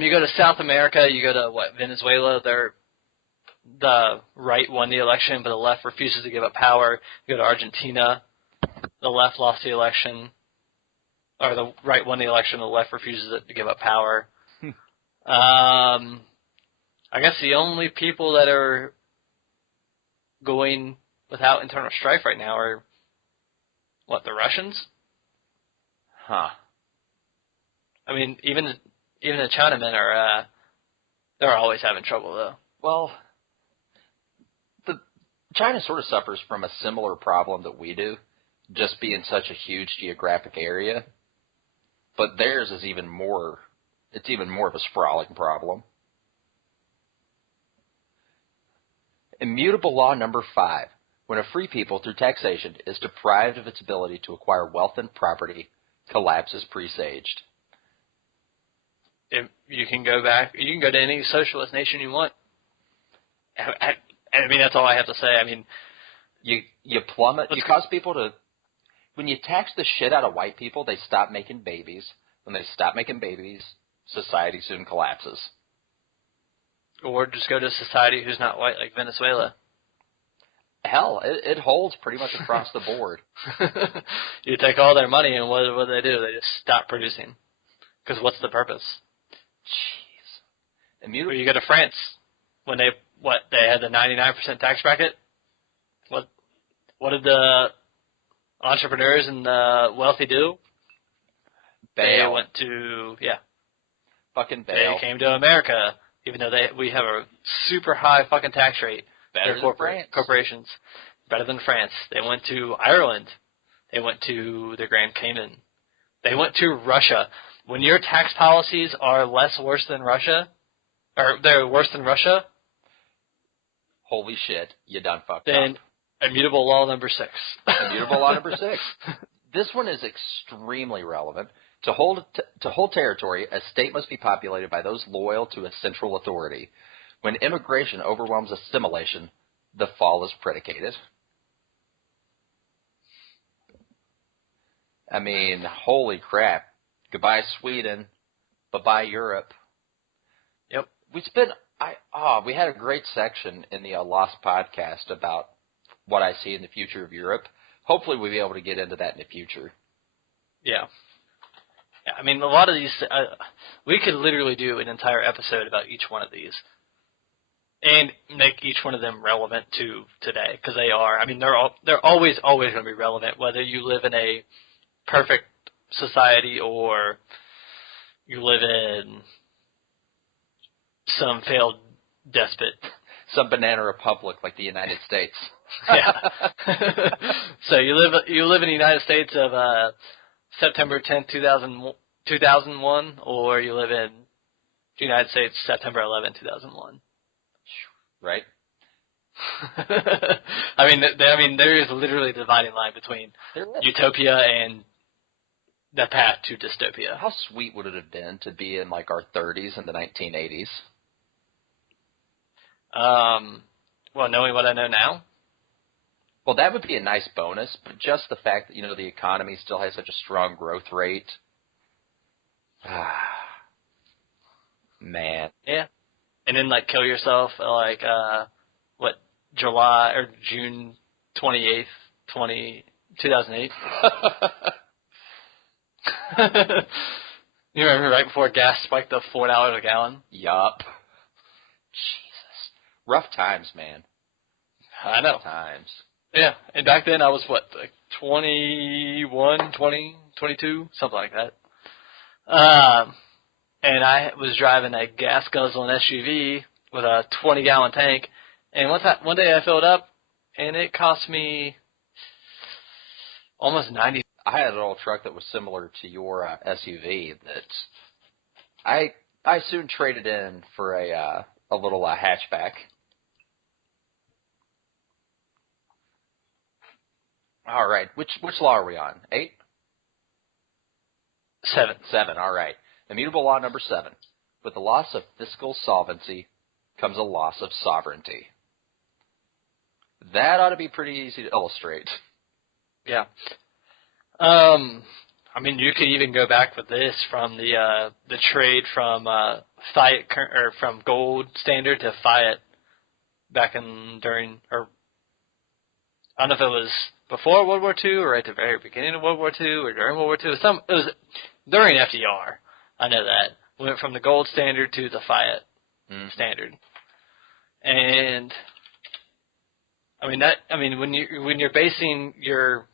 You go to South America, you go to Venezuela. The right won the election, but the left refuses to give up power. You go to Argentina, the left lost the election, or the right won the election, the left refuses to give up power. I guess the only people that are going without internal strife right now are, the Russians? Huh. I mean, even the Chinamen are, they're always having trouble, though. Well, China sort of suffers from a similar problem that we do, just being such a huge geographic area. But theirs is even more of a sprawling problem. Immutable law number 5. When a free people, through taxation, is deprived of its ability to acquire wealth and property, collapse is presaged. You can go to any socialist nation you want. I mean, that's all I have to say. I mean, you plummet. You cause people to, when you tax the shit out of white people, they stop making babies. When they stop making babies, society soon collapses. Or just go to a society who's not white, like Venezuela. Hell, it holds pretty much across the board. You take all their money, and what do? They just stop producing. Because what's the purpose? Jeez. Or you go to France when they had the 99% tax bracket. What did the entrepreneurs and the wealthy do? Bail. They went to fucking bail. They came to America, even though we have a super high fucking tax rate. Better than France. Corporations. Better than France. They went to Ireland. They went to the Grand Cayman. They went to Russia. When your tax policies are worse than Russia, or they're worse than Russia, holy shit, you done fucked then up. immutable law number 6. Immutable law number 6. This one is extremely relevant. To hold territory, a state must be populated by those loyal to a central authority. When immigration overwhelms assimilation, the fall is predicated. I mean, holy crap. Goodbye, Sweden. Bye-bye, Europe. Yep. We had a great section in the Lost podcast about what I see in the future of Europe. Hopefully we'll be able to get into that in the future. Yeah. I mean, a lot of these, we could literally do an entire episode about each one of these. And make each one of them relevant to today, because they are. I mean, they're always going to be relevant, whether you live in a perfect society or you live in some failed despot. Some banana republic like the United States. Yeah. So you live in the United States of September 10th, 2001, or you live in the United States September 11th, 2001. Right. I mean, there is literally a dividing line between utopia and the path to dystopia. How sweet would it have been to be in like our 30s in the 1980s? Well, knowing what I know now. Well, that would be a nice bonus, but just the fact that, the economy still has such a strong growth rate. Man. Yeah. And then, kill yourself, July or June 28th, 2008? You remember right before gas spiked to $4 a gallon? Yup. Jesus. Rough times, man. I know. Rough times. Yeah, and back then I was, 21, 20, 22, something like that. And I was driving a gas-guzzling SUV with a 20-gallon tank, and one day I filled up, and it cost me almost $90. I had an old truck that was similar to your SUV that I soon traded in for a little hatchback. All right, which law are we on? 8? 7. 7. All right. Immutable law number 7. With the loss of fiscal solvency comes a loss of sovereignty. That ought to be pretty easy to illustrate. Yeah. I mean, you could even go back with this from the trade from fiat or from gold standard to fiat back in or I don't know if it was before World War II or at the very beginning of World War II or during World War II. It was during FDR. I know that. We went from the gold standard to the fiat standard. And when you're basing your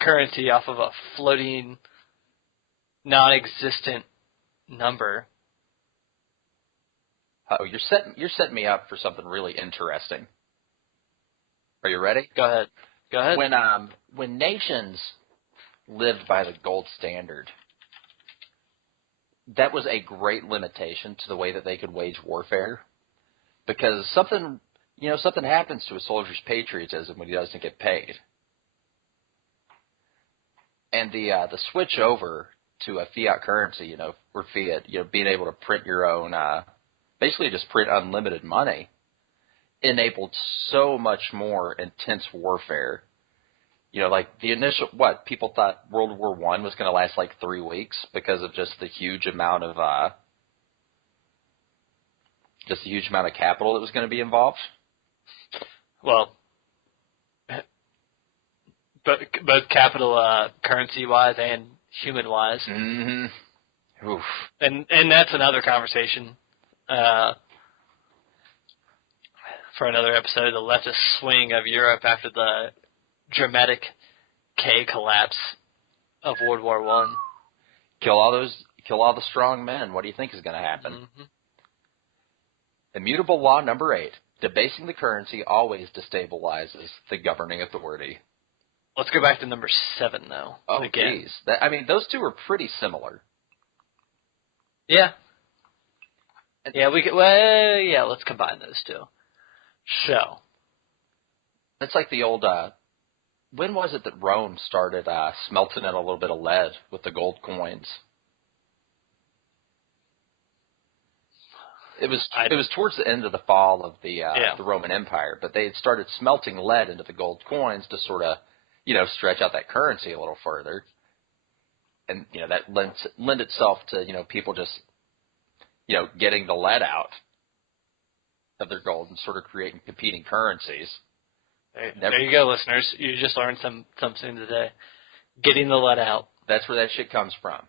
currency off of a floating, non-existent number. Oh, you're setting me up for something really interesting. Are you ready? Go ahead. When nations lived by the gold standard, that was a great limitation to the way that they could wage warfare, because something happens to a soldier's patriotism when he doesn't get paid. And the switch over to a fiat currency, or fiat, being able to print your own, basically just print unlimited money, enabled so much more intense warfare. Like the initial, people thought World War I was going to last like 3 weeks because of just the huge amount of capital that was going to be involved. Well, but both capital currency-wise and human-wise. Mm-hmm. Oof. And that's another conversation for another episode, the leftist swing of Europe after the dramatic collapse of World War I. Kill all the strong men. What do you think is going to happen? Mm-hmm. Immutable law number 8. Debasing the currency always destabilizes the governing authority. Let's go back to number 7, though. Oh, geez. Those two are pretty similar. Yeah. Yeah, let's combine those two. So. It's like the old, when was it that Rome started smelting in a little bit of lead with the gold coins? It was towards the end of the fall of the Roman Empire, but they had started smelting lead into the gold coins to sort of, stretch out that currency a little further. And, that lend itself to, people just, getting the lead out of their gold and sort of creating competing currencies. There you go, listeners. You just learned something today. Getting the lead out. That's where that shit comes from.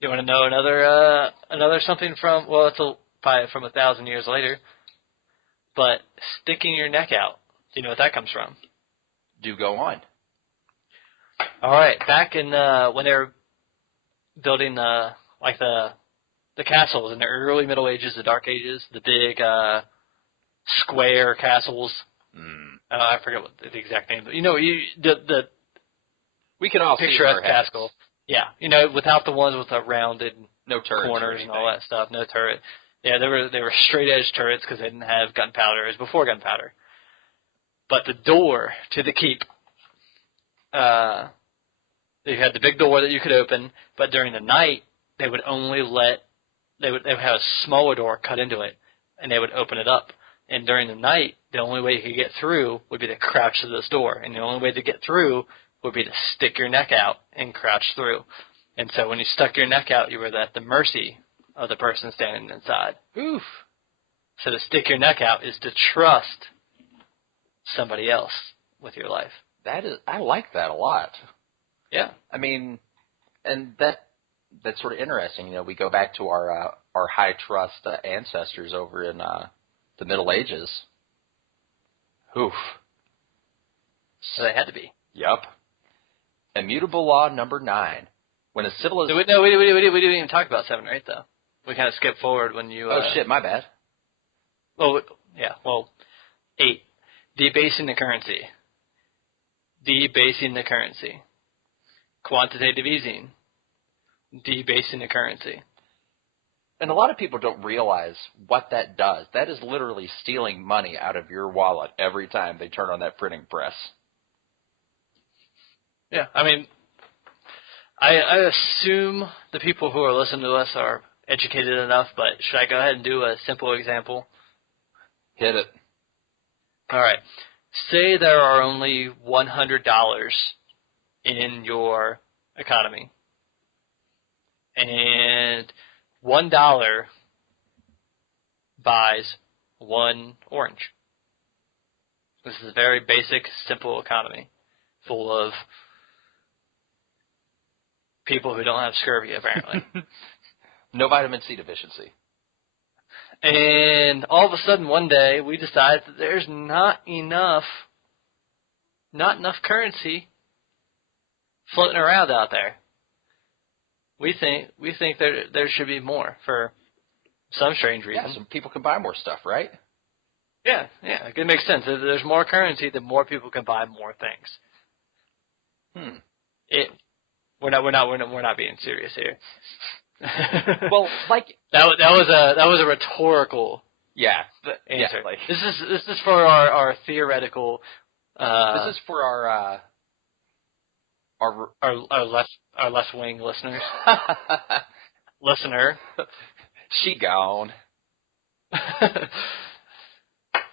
You want to know another something from? Well, it's probably from 1,000 years later. But sticking your neck out. Do you know what that comes from? Do go on. All right, back in when they were building the castles in the early Middle Ages, the Dark Ages, the big square castles. I forget what the exact name, but the we can all picture a castle. Yeah, without the ones with the rounded corners and all that stuff, no turret. Yeah, they were straight edge turrets because they didn't have gunpowder. It was before gunpowder. But the door to the keep, you had the big door that you could open, but during the night they would only they would have a smaller door cut into it, and they would open it up. And during the night, the only way you could get through would be to crouch to this door, and the only way to get through would be to stick your neck out and crouch through. And so when you stuck your neck out, you were at the mercy of the person standing inside. Oof. So to stick your neck out is to trust somebody else with your life. I like that a lot. Yeah. And that's sort of interesting. We go back to our high trust ancestors over in the Middle Ages. Oof. So they had to be. Yup. Immutable law number 9. When a civilization... No, we didn't even talk about 7 or 8, though. We kind of skipped forward when you... Oh, shit, my bad. Well, 8. Debasing the currency. Debasing the currency. Quantitative easing. Debasing the currency. And a lot of people don't realize what that does. That is literally stealing money out of your wallet every time they turn on that printing press. Yeah, I assume the people who are listening to us are educated enough, but should I go ahead and do a simple example? Hit it. All right. Say there are only $100 in your economy. And $1 buys 1 orange. This is a very basic, simple economy full of people who don't have scurvy, apparently. No vitamin C deficiency. And all of a sudden, one day, we decide that there's not enough currency floating around out there. We think there should be more for some strange reason. Yeah, so people can buy more stuff, right? Yeah, it makes sense. If there's more currency, then more people can buy more things. We're not being serious here. Well, like that was a rhetorical answer. Yeah, like, this is for our theoretical. This is for our left wing listeners. Listener, she gone.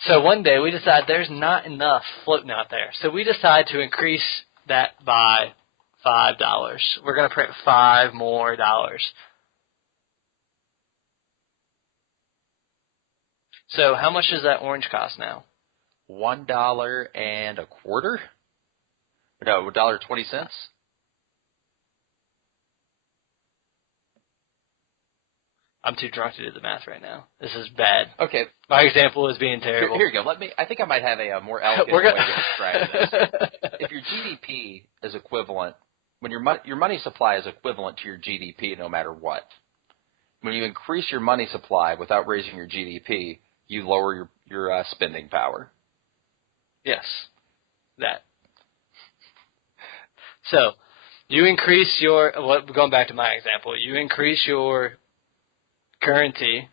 So one day we decide there's not enough floating out there, so we decide to increase that by $5. We're going to print $5 more. So how much does that orange cost now? $1.25? No, $1.20. I'm too drunk to do the math right now. This is bad. Okay. My example is being terrible. Here you go. I think I might have a more elegant way to describe this. If your GDP is equivalent, when your money supply is equivalent to your GDP no matter what, when you increase your money supply without raising your GDP, you lower your spending power. Yes. That. So, you increase going back to my example, you increase your currency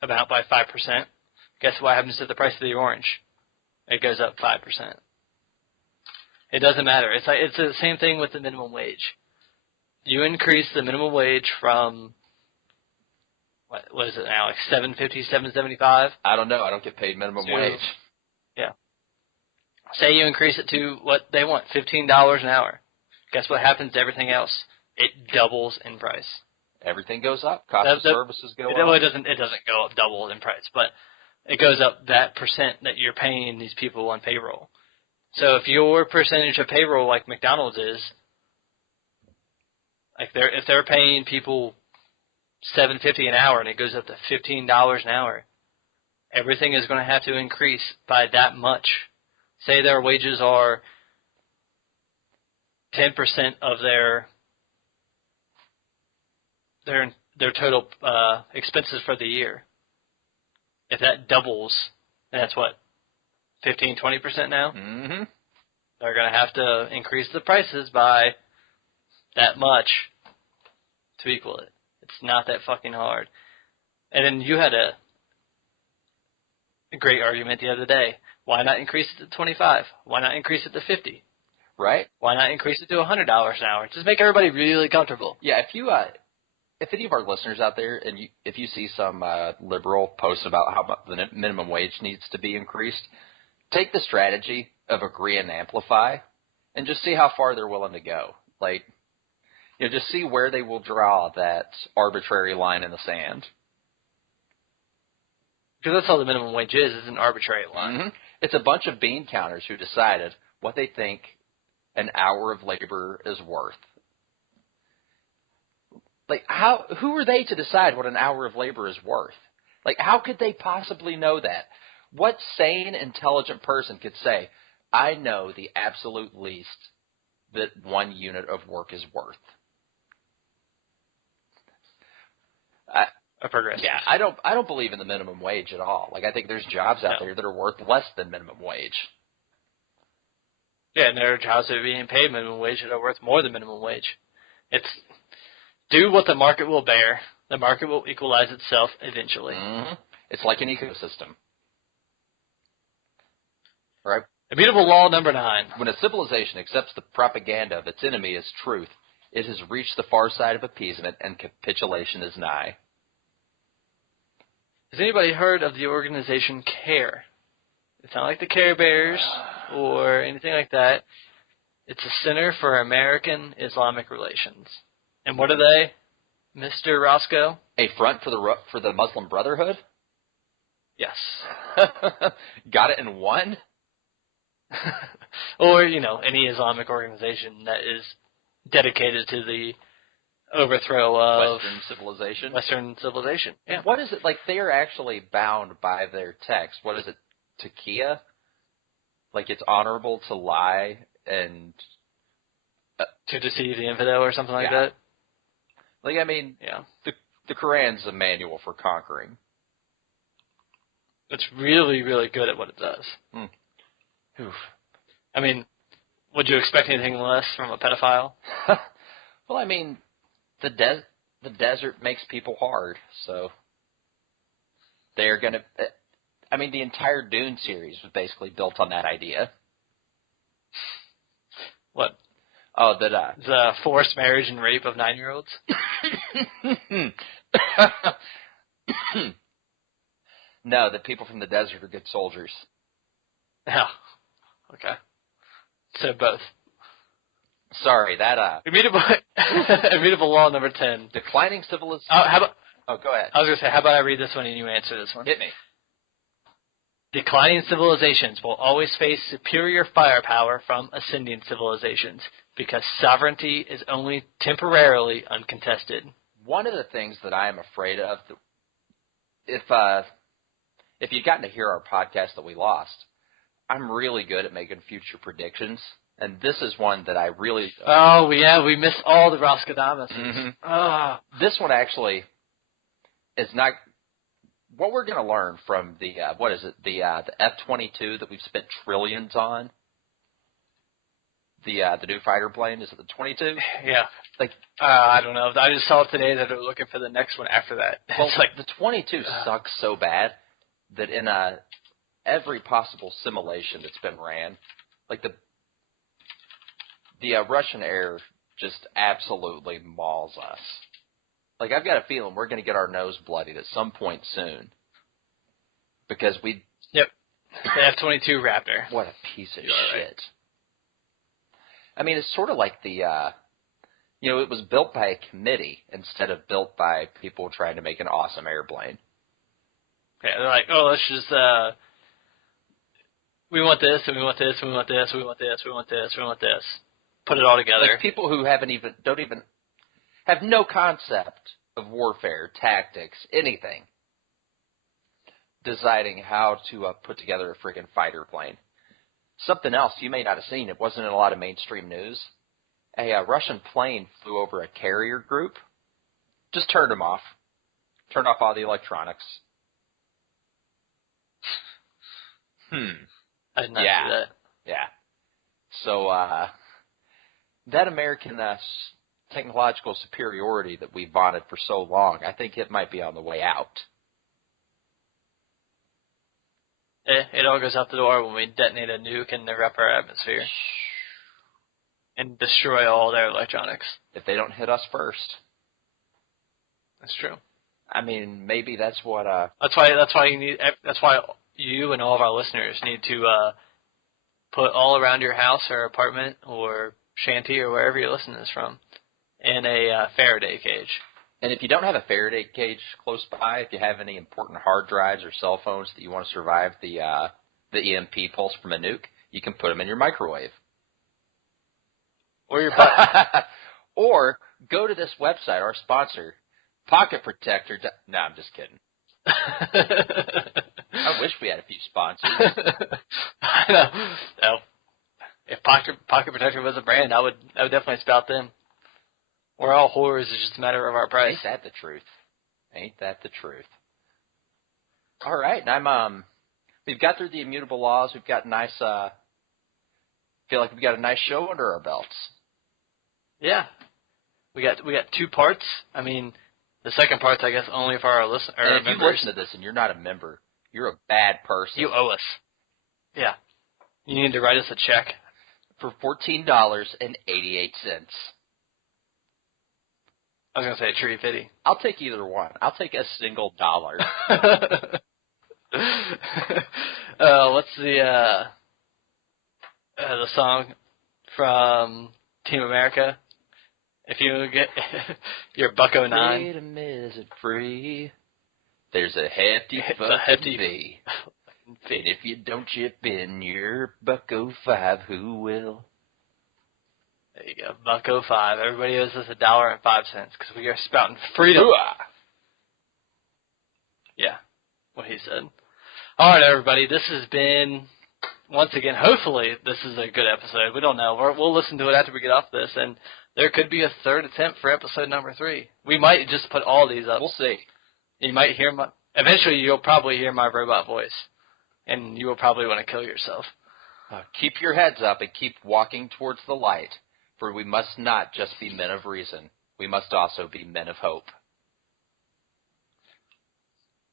about by 5%. Guess what happens to the price of the orange? It goes up 5%. It doesn't matter. It's the same thing with the minimum wage. You increase the minimum wage from what is it now, like $7.50, $7.75? I don't know. I don't get paid minimum wage. Yeah. Say you increase it to what they want, $15 an hour. Guess what happens to everything else? It doubles in price. Everything goes up. Cost of services go up. It doesn't go up double in price, but it goes up that percent that you're paying these people on payroll. So if your percentage of payroll, like McDonald's is, like if they're paying people $7.50 an hour and it goes up to $15 an hour, everything is going to have to increase by that much. Say their wages are 10% of their total expenses for the year. If that doubles, and that's what, 15, 20% now? Mm-hmm. They're going to have to increase the prices by that much to equal it. It's not that fucking hard. And then you had a great argument the other day. Why not increase it to 25? Why not increase it to 50? Right. Why not increase it to $100 an hour? Just make everybody really comfortable. Yeah, if any of our listeners out there, and if you see some liberal post about how the minimum wage needs to be increased, take the strategy of agree and amplify, and just see how far they're willing to go. Like, just see where they will draw that arbitrary line in the sand. Because that's all the minimum wage is an arbitrary line. Mm-hmm. It's a bunch of bean counters who decided what they think an hour of labor is worth. Like, who are they to decide what an hour of labor is worth? Like, how could they possibly know that? What sane, intelligent person could say, I know the absolute least that 1 unit of work is worth? A progressive. Yeah, I don't believe in the minimum wage at all. Like, I think there's jobs out there that are worth less than minimum wage. Yeah, and there are jobs that are being paid minimum wage that are worth more than minimum wage. It's do what the market will bear. The market will equalize itself eventually. Mm-hmm. It's like an ecosystem. Right? Immutable law number 9. When a civilization accepts the propaganda of its enemy as truth, it has reached the far side of appeasement and capitulation is nigh. Has anybody heard of the organization CARE? It's not like the Care Bears or anything like that. It's a Center for American Islamic Relations. And what are they, Mr. Roscoe? A front for the Muslim Brotherhood? Yes. Got it in one? Or, any Islamic organization that is dedicated to the overthrow of Western civilization. Yeah. What is it? Like, they are actually bound by their text. What is it? Taqiyya? Like, it's honorable to lie and... to deceive the infidel or something like that? Like, I mean, the Quran's a manual for conquering. It's really, really good at what it does. Oof. I mean, would you expect anything less from a pedophile? Well, I mean, the desert makes people hard, so they're going to... I mean, the entire Dune series was basically built on that idea. What? Oh, that... the forced marriage and rape of 9-year-olds? No, the people from the desert are good soldiers. Oh, okay. So both. Sorry, that... Immutable law number 10. Declining civilization... Oh, go ahead. I was going to say, how about I read this one and you answer this one? Hit me. Declining civilizations will always face superior firepower from ascending civilizations because sovereignty is only temporarily uncontested. One of the things that I am afraid of, if you'd gotten to hear our podcast that we lost, I'm really good at making future predictions, and this is one that I really... Oh, yeah, we missed all the Roscodamas. Mm-hmm. This one actually is not... What we're going to learn from the, the F-22 that we've spent trillions on, the new fighter plane, is it the 22? Yeah. Like, I don't know. I just saw it today that they're looking for the next one after that. Well, it's like the 22 sucks so bad that in every possible simulation that's been ran, like the Russian air just absolutely mauls us. Like, I've got a feeling we're going to get our nose bloodied at some point soon. Because we... Yep. The F-22 Raptor. What a piece of shit. Right. I mean, it's sort of like the... it was built by a committee instead of built by people trying to make an awesome airplane. Yeah, they're like, oh, let's just... we want this, and we want this, and we want this, and we want this, we want this, we want this. Put it all together. Like people who have no concept of warfare, tactics, anything, deciding how to put together a friggin' fighter plane. Something else you may not have seen, it wasn't in a lot of mainstream news. A Russian plane flew over a carrier group, just turned them off, turned off all the electronics. I did not see that. Yeah. So, that American technological superiority that we vaunted for so long, I think it might be on the way out. It all goes out the door when we detonate a nuke in their upper atmosphere and destroy all their electronics. If they don't hit us first. That's true. I mean, maybe that's what... That's why you and all of our listeners need to put all around your house or apartment or shanty or wherever you're listening to this from in a Faraday cage. And if you don't have a Faraday cage close by, if you have any important hard drives or cell phones that you want to survive the EMP pulse from a nuke, you can put them in your microwave. Or your Or go to this website, our sponsor, Pocket Protector. No, I'm just kidding. I wish we had a few sponsors. I know. No. If Pocket Protector was a brand, I would definitely spout them. We're all whores. It's just a matter of our price. Ain't that the truth? Ain't that the truth? All right, and we've got through the immutable laws. We've got nice. Feel like we've got a nice show under our belts. Yeah, we got 2 parts. I mean, the second part's I guess only for our listeners. And if you listen to this and you're not a member, you're a bad person. You owe us. Yeah, you need to write us a check for $14.88. I was going to say Tree Fitty. I'll take either one. I'll take a single dollar. What's the song? from Team America. If you get your $1.09. Freedom isn't free. There's a hefty fee. And if you don't chip in your $1.05, who will? There you go, $1.05. Everybody owes us $1.05 because we are spouting freedom. Yeah, what he said. All right, everybody. This has been, once again, hopefully this is a good episode. We don't know. We'll listen to it after we get off this, and there could be a third attempt for episode number 3. We might just put all these up. We'll see. You might hear eventually you'll probably hear my robot voice, and you will probably want to kill yourself. Keep your heads up and keep walking towards the light, for we must not just be men of reason. We must also be men of hope.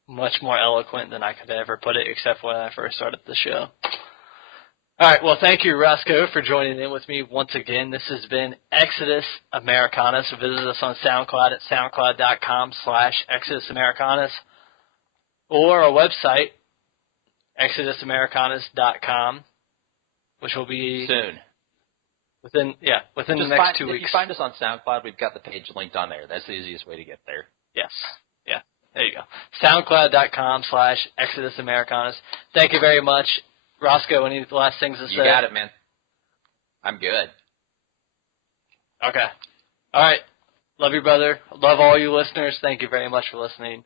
Much more eloquent than I could ever put it, except when I first started the show. All right, well, thank you, Roscoe, for joining in with me once again. This has been Exodus Americanus. Visit us on SoundCloud at soundcloud.com/ExodusAmericanus or our website, ExodusAmericanus.com, which will be soon. Within the next 2 weeks. If you find us on SoundCloud, we've got the page linked on there. That's the easiest way to get there. Yes. Yeah. There you go. SoundCloud.com/ExodusAmericanus. Thank you very much. Roscoe, any last things to say? You got it, man. I'm good. Okay. All right. Love you, brother. Love all you listeners. Thank you very much for listening.